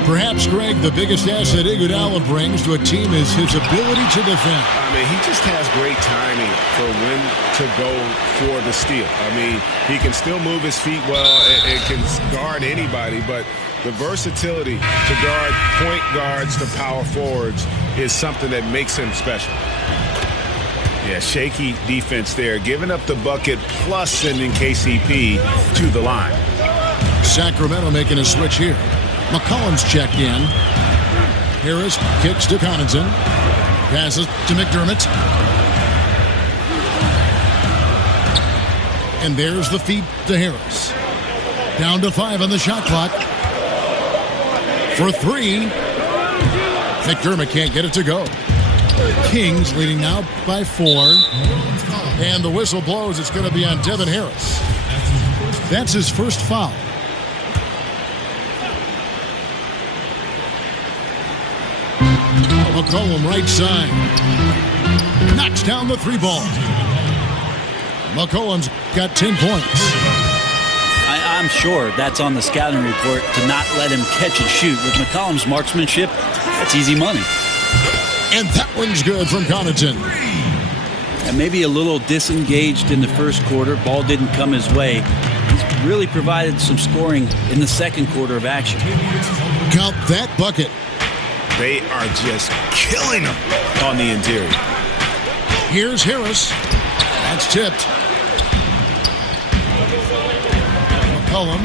Perhaps, Greg, the biggest asset Iguodala brings to a team is his ability to defend. I mean, he just has great timing for when to go for the steal. I mean, he can still move his feet well and can guard anybody, but the versatility to guard point guards to power forwards is something that makes him special. Yeah, shaky defense there, giving up the bucket plus sending KCP to the line. Sacramento making a switch here. McCollum's checked in. Harris kicks to Connaughton. Passes to McDermott. And there's the feed to Harris. Down to 5 on the shot clock. For 3. McDermott can't get it to go. Kings leading now by 4. And the whistle blows. It's going to be on Devin Harris. That's his first foul. McCollum right side. Knocks down the 3 ball. McCollum's got 10 points. I'm sure that's on the scouting report to not let him catch and shoot. With McCollum's marksmanship, that's easy money. And that one's good from Connaughton. And maybe a little disengaged in the first quarter. Ball didn't come his way. He's really provided some scoring in the second quarter of action. Count that bucket. They are just killing him on the interior. Here's Harris. That's tipped. McCollum.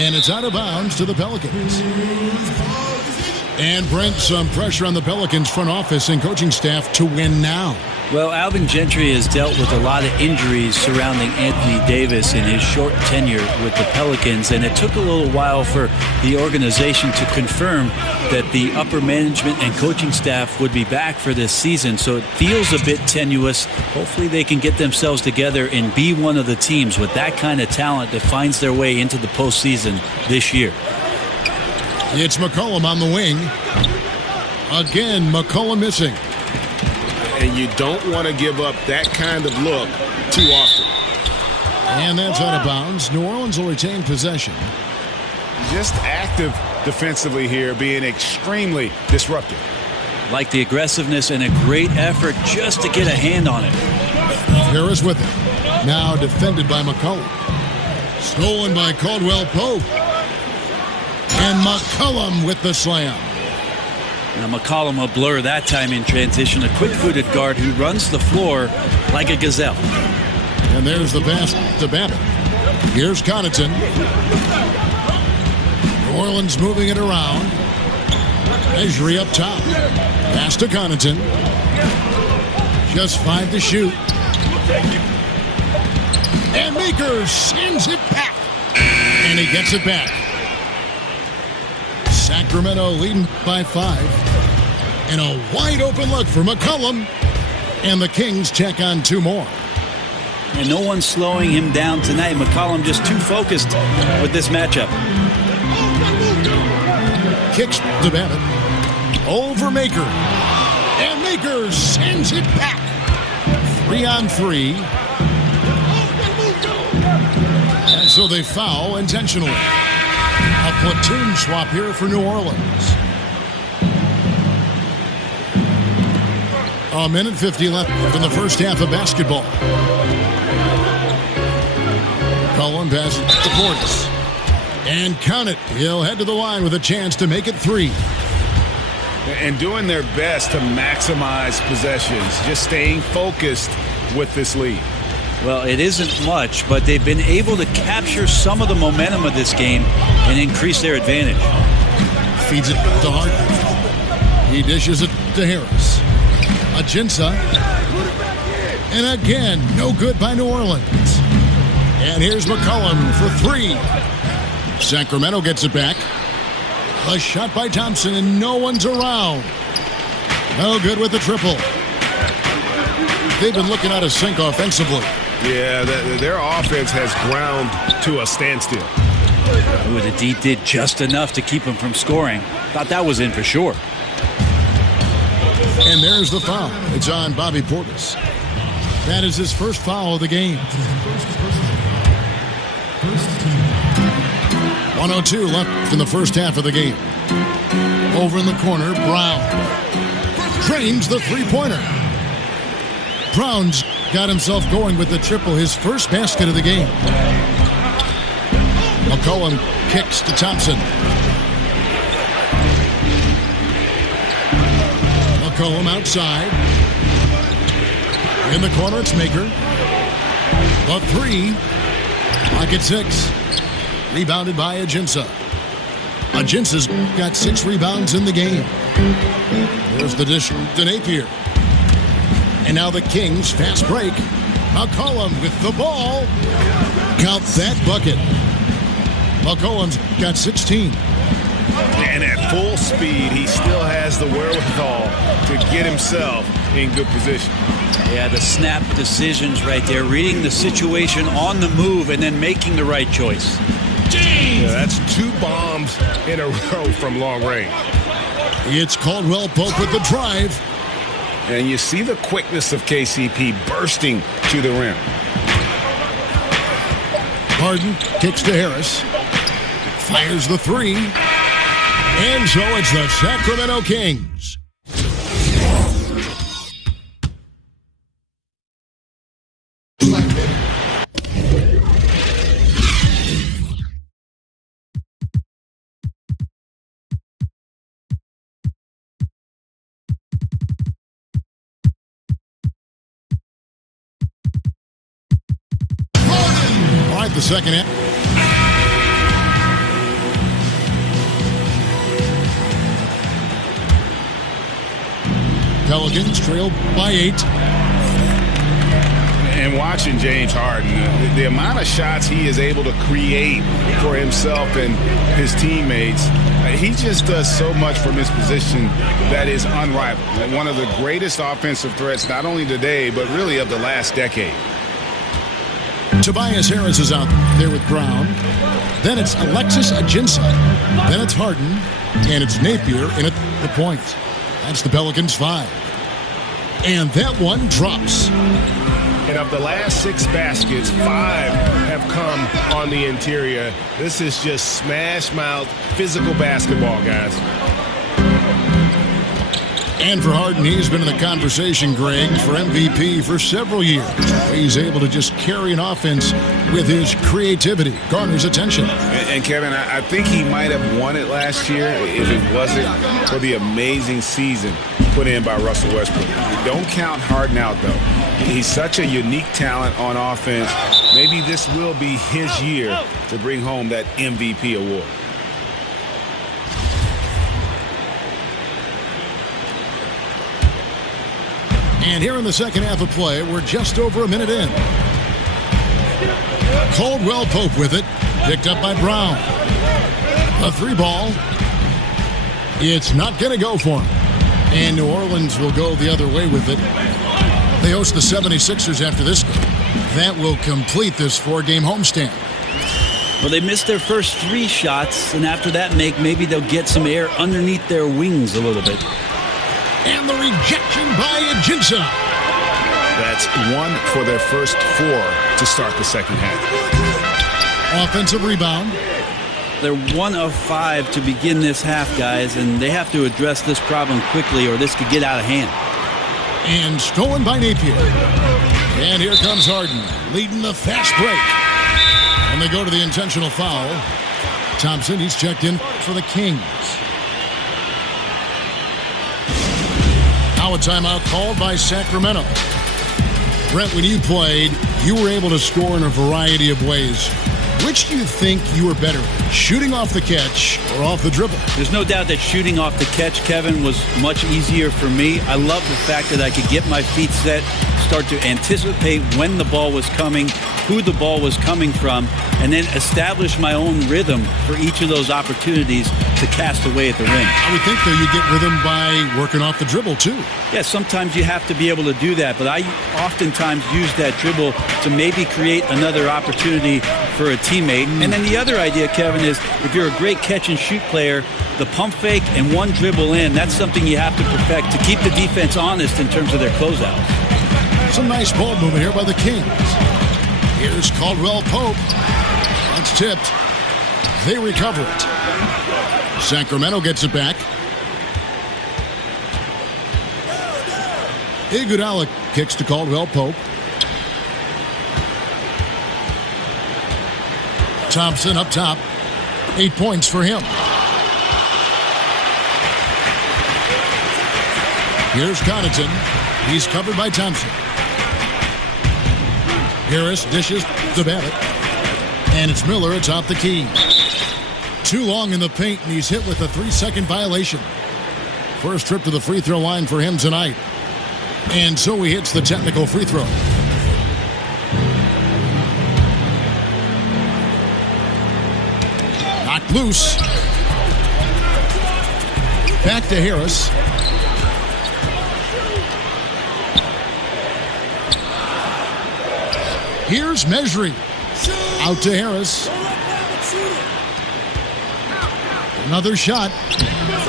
And it's out of bounds to the Pelicans. And Brent, some pressure on the Pelicans front office and coaching staff to win now. Well, Alvin Gentry has dealt with a lot of injuries surrounding Anthony Davis in his short tenure with the Pelicans, and it took a little while for the organization to confirm that the upper management and coaching staff would be back for this season, so it feels a bit tenuous. Hopefully they can get themselves together and be one of the teams with that kind of talent that finds their way into the postseason this year. It's McCollum on the wing. Again, McCollum missing. And you don't want to give up that kind of look too often. And that's out of bounds. New Orleans will retain possession. Just active defensively here, being extremely disruptive. Like the aggressiveness and a great effort just to get a hand on it. Harris with it. Now defended by McCollum. Stolen by Caldwell Pope. And McCollum with the slam. Now McCollum a blur that time in transition. A quick-footed guard who runs the floor like a gazelle. And there's the pass to Babbitt. Here's Connaughton. New Orleans moving it around. Measury up top. Pass to Connaughton. Just 5 to shoot. And Makers sends it back. And he gets it back. Sacramento leading by 5. And a wide open look for McCollum. And the Kings check on 2 more. And no one's slowing him down tonight. McCollum just too focused with this matchup. Kicks to Babbitt. Over Maker. And Maker sends it back. 3 on 3. And so they foul intentionally. A platoon swap here for New Orleans. A minute 50 left in the first half of basketball. Cullen passes to Portis. And count it. He'll head to the line with a chance to make it 3. And doing their best to maximize possessions. Just staying focused with this lead. Well, it isn't much, but they've been able to capture some of the momentum of this game and increase their advantage. Feeds it to Hart. He dishes it to Harris. Ajinça. And again, no good by New Orleans. And here's McCollum for 3. Sacramento gets it back. A shot by Thompson, and no one's around. No good with the triple. They've been looking out of sync offensively. Yeah, their offense has ground to a standstill. Ooh, the D did just enough to keep him from scoring. Thought that was in for sure. And there's the foul. It's on Bobby Portis. That is his first foul of the game. 1:02 left in the first half of the game. Over in the corner, Brown drains the three-pointer. Brown's got himself going with the triple, his first basket of the game. McCollum kicks to Thompson. McCollum outside. In the corner, it's Maker. The three. Clock at 6. Rebounded by Ajinça. Ajinça's got 6 rebounds in the game. There's the dish to Napier. And now the Kings fast break. McCollum with the ball. Count that bucket. McCollum's got 16. And at full speed, he still has the wherewithal to get himself in good position. Yeah, the snap decisions right there. Reading the situation on the move and then making the right choice. Yeah, that's 2 bombs in a row from long range. It's Caldwell Pope with the drive. And you see the quickness of KCP bursting to the rim. Harden kicks to Harris. Fires the 3. And so it's the Sacramento Kings. All right, the second half. Pelicans trail by 8. And watching James Harden, the amount of shots he is able to create for himself and his teammates, he just does so much from his position that is unrivaled. One of the greatest offensive threats, not only today, but really of the last decade. Tobias Harris is out there with Brown. Then it's Alexis Ajinça. Then it's Harden. And it's Napier in at the point. That's the Pelicans' 5. And that one drops. And of the last 6 baskets, 5 have come on the interior. This is just smash-mouth physical basketball, guys. And for Harden, he's been in the conversation, Greg, for MVP for several years. He's able to just carry an offense with his creativity, garners attention. And Kevin, I think he might have won it last year if it wasn't for the amazing season put in by Russell Westbrook. Don't count Harden out, though. He's such a unique talent on offense. Maybe this will be his year to bring home that MVP award. And here in the second half of play, we're just over a minute in. Caldwell Pope with it. Picked up by Brown. A 3 ball. It's not going to go for him. And New Orleans will go the other way with it. They host the 76ers after this game. That will complete this 4-game homestand. Well, they missed their first 3 shots, and after that maybe they'll get some air underneath their wings a little bit. And the rejection by Ajinça. That's 1 for their first 4 to start the second half. Offensive rebound. They're 1 of 5 to begin this half, guys, and they have to address this problem quickly or this could get out of hand. And stolen by Napier. And here comes Harden, leading the fast break. And they go to the intentional foul. Thompson, he's checked in for the Kings. Now a timeout called by Sacramento. Brent, when you played, you were able to score in a variety of ways. Which do you think you were better, shooting off the catch or off the dribble? There's no doubt that shooting off the catch, Kevin, was much easier for me. I love the fact that I could get my feet set, start to anticipate when the ball was coming, who the ball was coming from, and then establish my own rhythm for each of those opportunities to cast away at the rim. I would think, though, you get rhythm by working off the dribble, too. Yeah, sometimes you have to be able to do that, but I oftentimes use that dribble to maybe create another opportunity for a teammate. And then the other idea, Kevin, is if you're a great catch-and-shoot player, the pump fake and one dribble in, that's something you have to perfect to keep the defense honest in terms of their closeouts. Some nice ball movement here by the Kings. Here's Caldwell Pope. That's tipped. They recover it. Sacramento gets it back. Iguodala kicks to Caldwell Pope. Thompson up top. 8 points for him. Here's Connaughton. He's covered by Thompson. Harris dishes to Babbitt. And it's Miller atop the key. Too long in the paint, and he's hit with a 3-second violation. First trip to the free throw line for him tonight. And so he hits the technical free throw. Knocked loose. Back to Harris. Here's Mejri. Out to Harris. Another shot.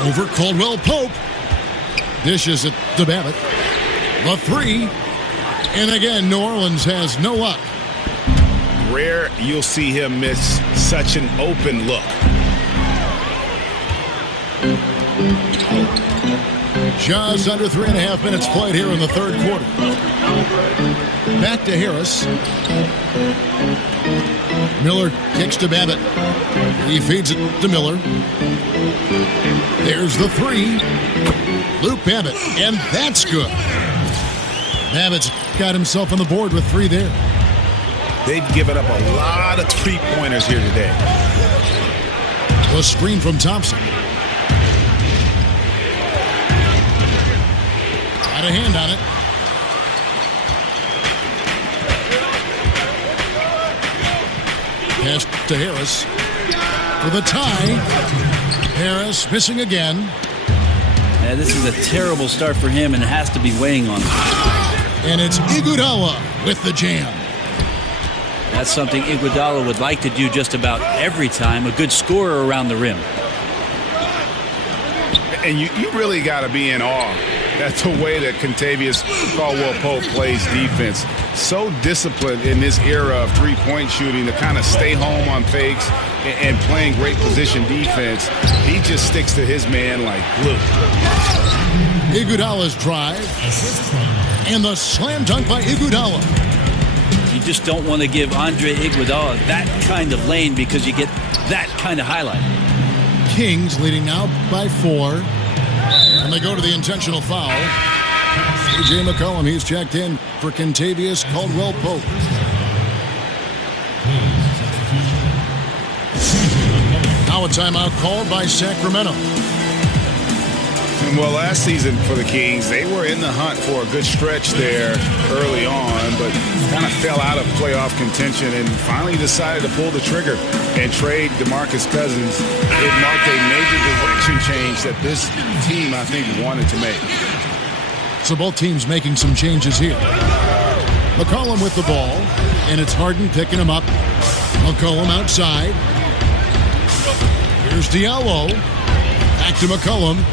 Over Caldwell Pope. Dishes it to Babbitt. The three. And again, New Orleans has no luck. Rare you'll see him miss such an open look. Just under 3.5 minutes played here in the third quarter. Back to Harris. Miller kicks to Babbitt. He feeds it to Miller. There's the three. Luke Babbitt, and that's good. Babbitt's got himself on the board with 3 there. They've given up a lot of three-pointers here today. A screen from Thompson. Got a hand on it. Pass to Harris for the tie. Harris missing again. Yeah, this is a terrible start for him, and it has to be weighing on him. And it's Iguodala with the jam. That's something Iguodala would like to do just about every time, a good scorer around the rim. And you really got to be in awe at the way that Kentavious Caldwell-Pope plays defense. So disciplined in this era of three-point shooting to kind of stay home on fakes and playing great position defense. He just sticks to his man like glue. Iguodala's drive. And the slam dunk by Iguodala. You just don't want to give Andre Iguodala that kind of lane because you get that kind of highlight. Kings leading now by 4. And they go to the intentional foul. C.J. McCollum, he's checked in for Kentavious Caldwell-Pope. Now a timeout called by Sacramento. Well, last season for the Kings, they were in the hunt for a good stretch there early on, but kind of fell out of playoff contention and finally decided to pull the trigger and trade DeMarcus Cousins. It marked a major direction change that this team, I think, wanted to make. So both teams making some changes here. McCollum with the ball, and it's Harden picking him up. McCollum outside. Here's Diallo. Back to McCollum.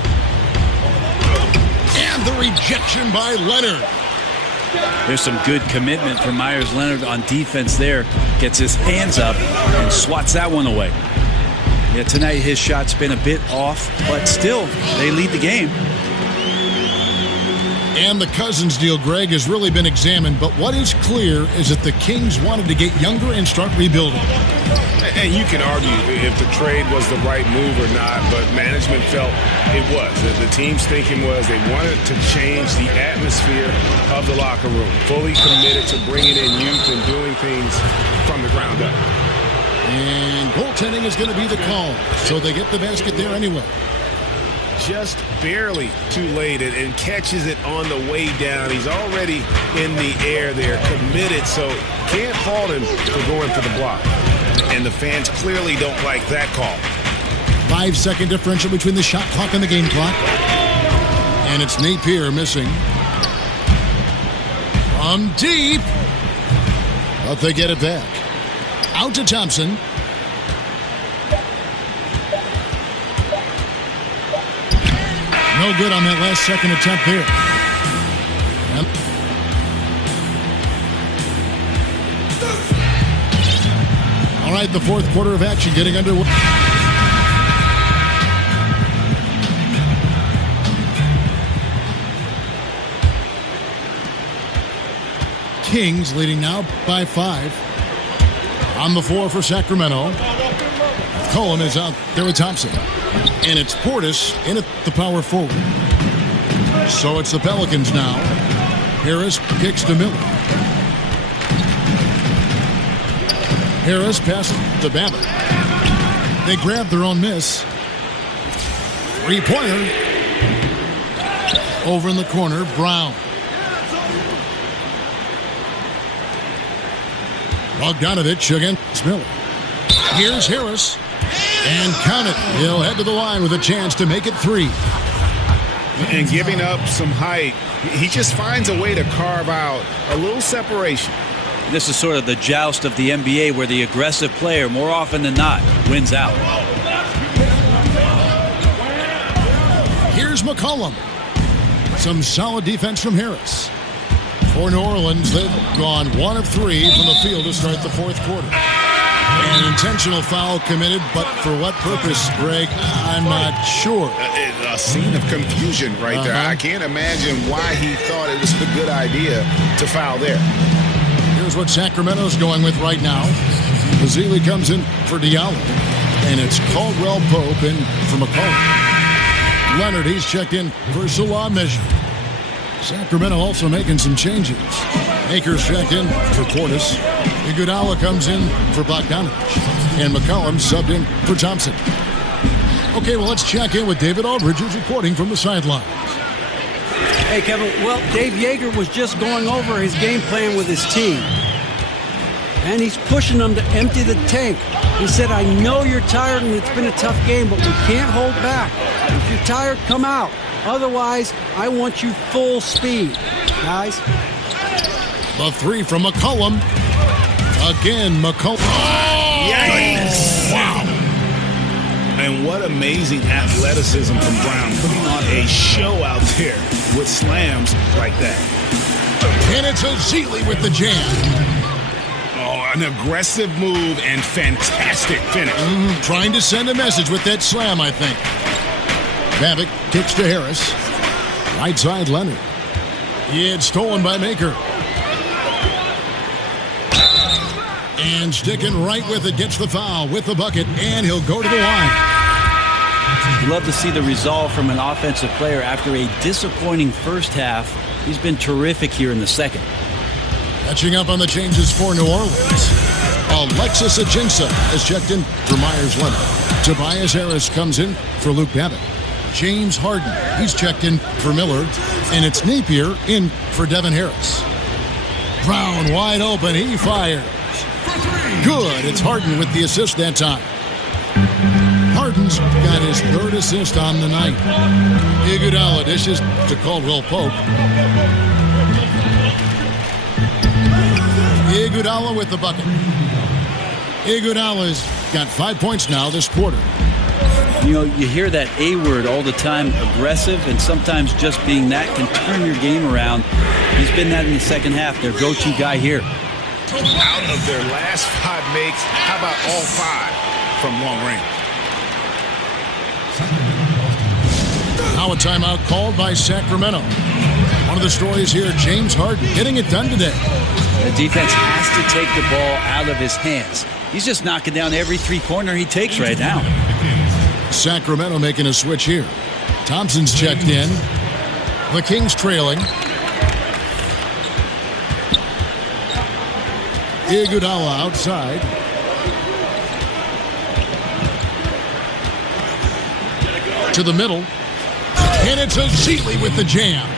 And the rejection by Leonard. There's some good commitment from Myers Leonard on defense there. Gets his hands up and swats that one away. Yeah, tonight his shot's been a bit off, but still, they lead the game. And the Cousins deal, Greg, has really been examined. But what is clear is that the Kings wanted to get younger and start rebuilding. And you can argue if the trade was the right move or not, but management felt it was. The team's thinking was they wanted to change the atmosphere of the locker room. Fully committed to bringing in youth and doing things from the ground up. And goaltending is going to be the call. So they get the basket there anyway. Just barely too late and catches it on the way down. He's already in the air there, committed, so can't fault him for going for the block. And the fans clearly don't like that call. 5-second differential between the shot clock and the game clock. And it's Napier missing. From deep. But they get it back. Out to Thompson. No good on that last second attempt there. Yep. All right, the fourth quarter of action getting underway. Kings leading now by 5. On the floor for Sacramento. Cohen is out there with Thompson. And it's Portis in at the power forward. So it's the Pelicans now. Harris kicks to Miller. Harris passes to Babbitt. They grab their own miss. Three-pointer. Over in the corner, Brown. Bogdanovich against Miller. Here's Harris. And count it. He'll head to the line with a chance to make it 3. And giving up some height, he just finds a way to carve out a little separation. This is sort of the joust of the NBA where the aggressive player, more often than not, wins out. Here's McCollum. Some solid defense from Harris. For New Orleans, they've gone 1 of 3 from the field to start the fourth quarter. An intentional foul committed, but for what purpose, Greg? I'm not sure. A scene of confusion right there. I can't imagine why he thought it was a good idea to foul there. Here's what Sacramento's going with right now. Bazili comes in for Diallo. And it's Caldwell Pope in for McCollum. Leonard, he's checked in for Salah measure. Sacramento also making some changes. Akers checked in for Portis. Iguodala comes in for Bogdanovich. And McCollum subbed in for Thompson. Okay, well, let's check in with David Aldridge, who's reporting from the sidelines. Hey, Kevin. Well, Dave Yeager was just going over his game plan with his team. And he's pushing them to empty the tank. He said, I know you're tired and it's been a tough game, but we can't hold back. If you're tired, come out. Otherwise, I want you full speed, guys. The 3 from McCollum. Again, McCollum. Oh! Yikes! Wow. And what amazing athleticism from Brown, putting on a show out there with slams like that. And it's Azili with the jam. Oh, an aggressive move and fantastic finish. Trying to send a message with that slam, I think. Babbitt kicks to Harris. Right side, Leonard. It's stolen by Maker. And sticking right with it, gets the foul with the bucket, and he'll go to the line. You love to see the resolve from an offensive player after a disappointing first half. He's been terrific here in the second. Catching up on the changes for New Orleans. Alexis Ajinça has checked in for Myers Leonard. Tobias Harris comes in for Luke Babbitt. James Harden, he's checked in for Miller. And it's Napier in for Devin Harris. Brown wide open, he fires. Good, it's Harden with the assist that time. Harden's got his 3rd assist on the night. Iguodala dishes to Caldwell Pope. Iguodala with the bucket. Iguodala's got 5 points now this quarter. You know, you hear that A word all the time, aggressive, and sometimes just being that can turn your game around. He's been that in the second half, their go-to guy here. Out of their last 5 makes, how about all 5 from long range? Now a timeout called by Sacramento. One of the stories here, James Harden getting it done today. The defense has to take the ball out of his hands. He's just knocking down every three-pointer he takes right now. Sacramento making a switch here. Thompson's checked in. The Kings trailing. Iguodala outside. To the middle. And it's Azili with the jam.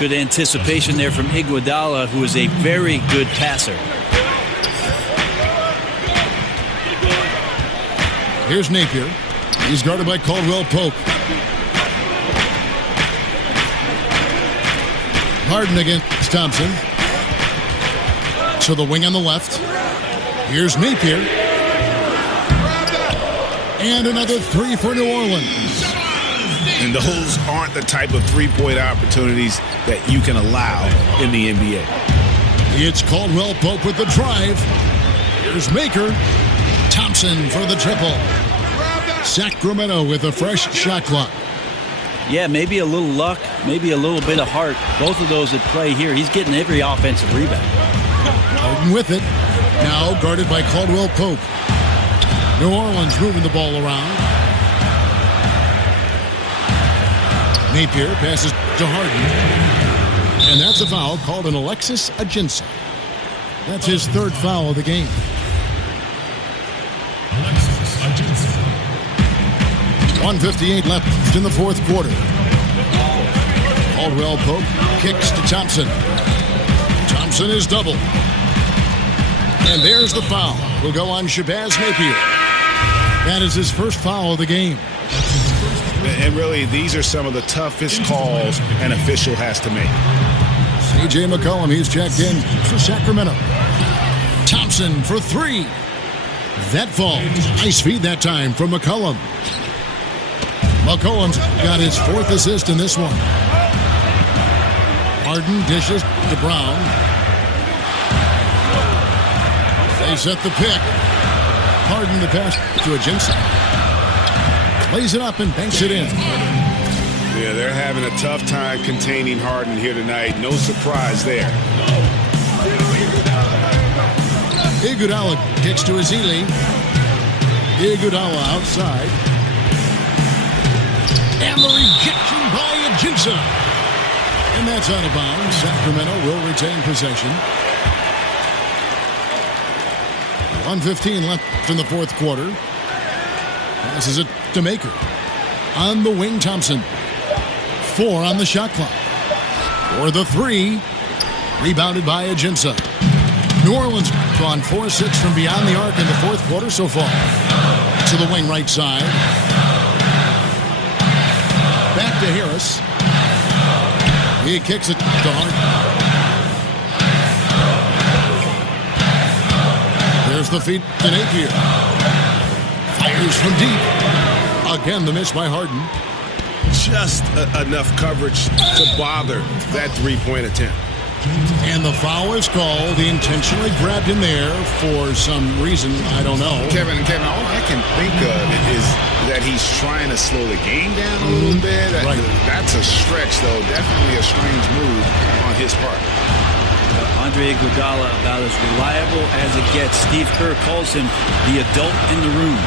Good anticipation there from Iguodala, who is a very good passer. Here's Napier. He's guarded by Caldwell Pope. Harden against Thompson. To the wing on the left. Here's Napier. And another three for New Orleans. And those aren't the type of three-point opportunities that you can allow in the NBA. It's Caldwell Pope with the drive. Here's Maker. Thompson for the triple. Sacramento with a fresh shot clock. Yeah, maybe a little luck, maybe a little bit of heart. Both of those at play here. He's getting every offensive rebound. Harden with it. Now guarded by Caldwell Pope. New Orleans moving the ball around. Napier passes to Harden. And that's a foul called an Alexis Ajinça. That's his third foul of the game. Alexis Ajinça. 1:58 left in the fourth quarter. Caldwell Pope kicks to Thompson. Thompson is doubled. And there's the foul. Will go on Shabazz Napier. That is his first foul of the game. And really, these are some of the toughest calls an official has to make. C.J. McCollum, he's checked in for Sacramento. Thompson for three. That falls. Nice feed that time from McCollum. McCollum's got his fourth assist in this one. Harden dishes to Brown. They set the pick. Harden the pass to Ajinça. Lays it up and banks it in. Yeah, they're having a tough time containing Harden here tonight. No surprise there. Iguodala kicks to Ezeli. Iguodala outside. And the rejection by Ajinça. And that's out of bounds. Sacramento will retain possession. 1:15 left in the fourth quarter. Passes it to Maker. On the wing, Thompson. 4 on the shot clock. For the three. Rebounded by Ajinça. New Orleans gone 4-6 from beyond the arc in the fourth quarter so far. To the wing right side. Back to Harris. He kicks it to Harden. There's the feed to Napier. Fires from deep. Again, the miss by Harden. Just enough coverage to bother that three-point attempt. And the foul is called. He intentionally grabbed him there for some reason. I don't know. Kevin, all I can think of is that he's trying to slow the game down a little bit. Right. That's a stretch, though. Definitely a strange move on his part. Andre Iguodala about as reliable as it gets. Steve Kerr calls him the adult in the room.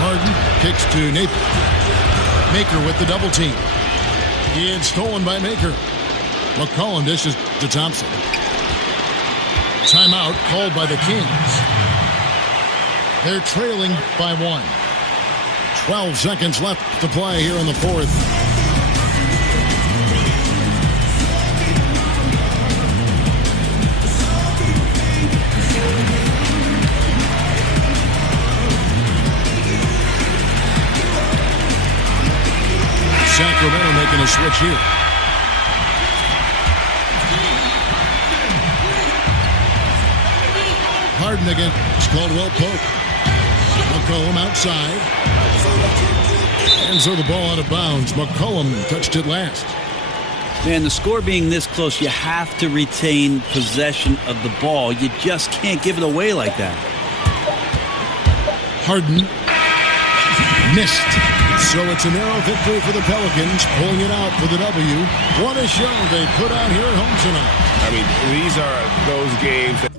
Harden kicks to Napier. Maker with the double team. It's stolen by Maker. McCollum dishes to Thompson. Timeout called by the Kings. They're trailing by 1. 12 seconds left to play here in the fourth. Sacramento making a switch here. Harden against Caldwell Pope. McCollum outside. And so the ball out of bounds. McCollum touched it last. Man, the score being this close, you have to retain possession of the ball. You just can't give it away like that. Harden missed. So it's a narrow victory for the Pelicans, pulling it out for the W. What a show they put out here at home tonight. I mean, these are those games that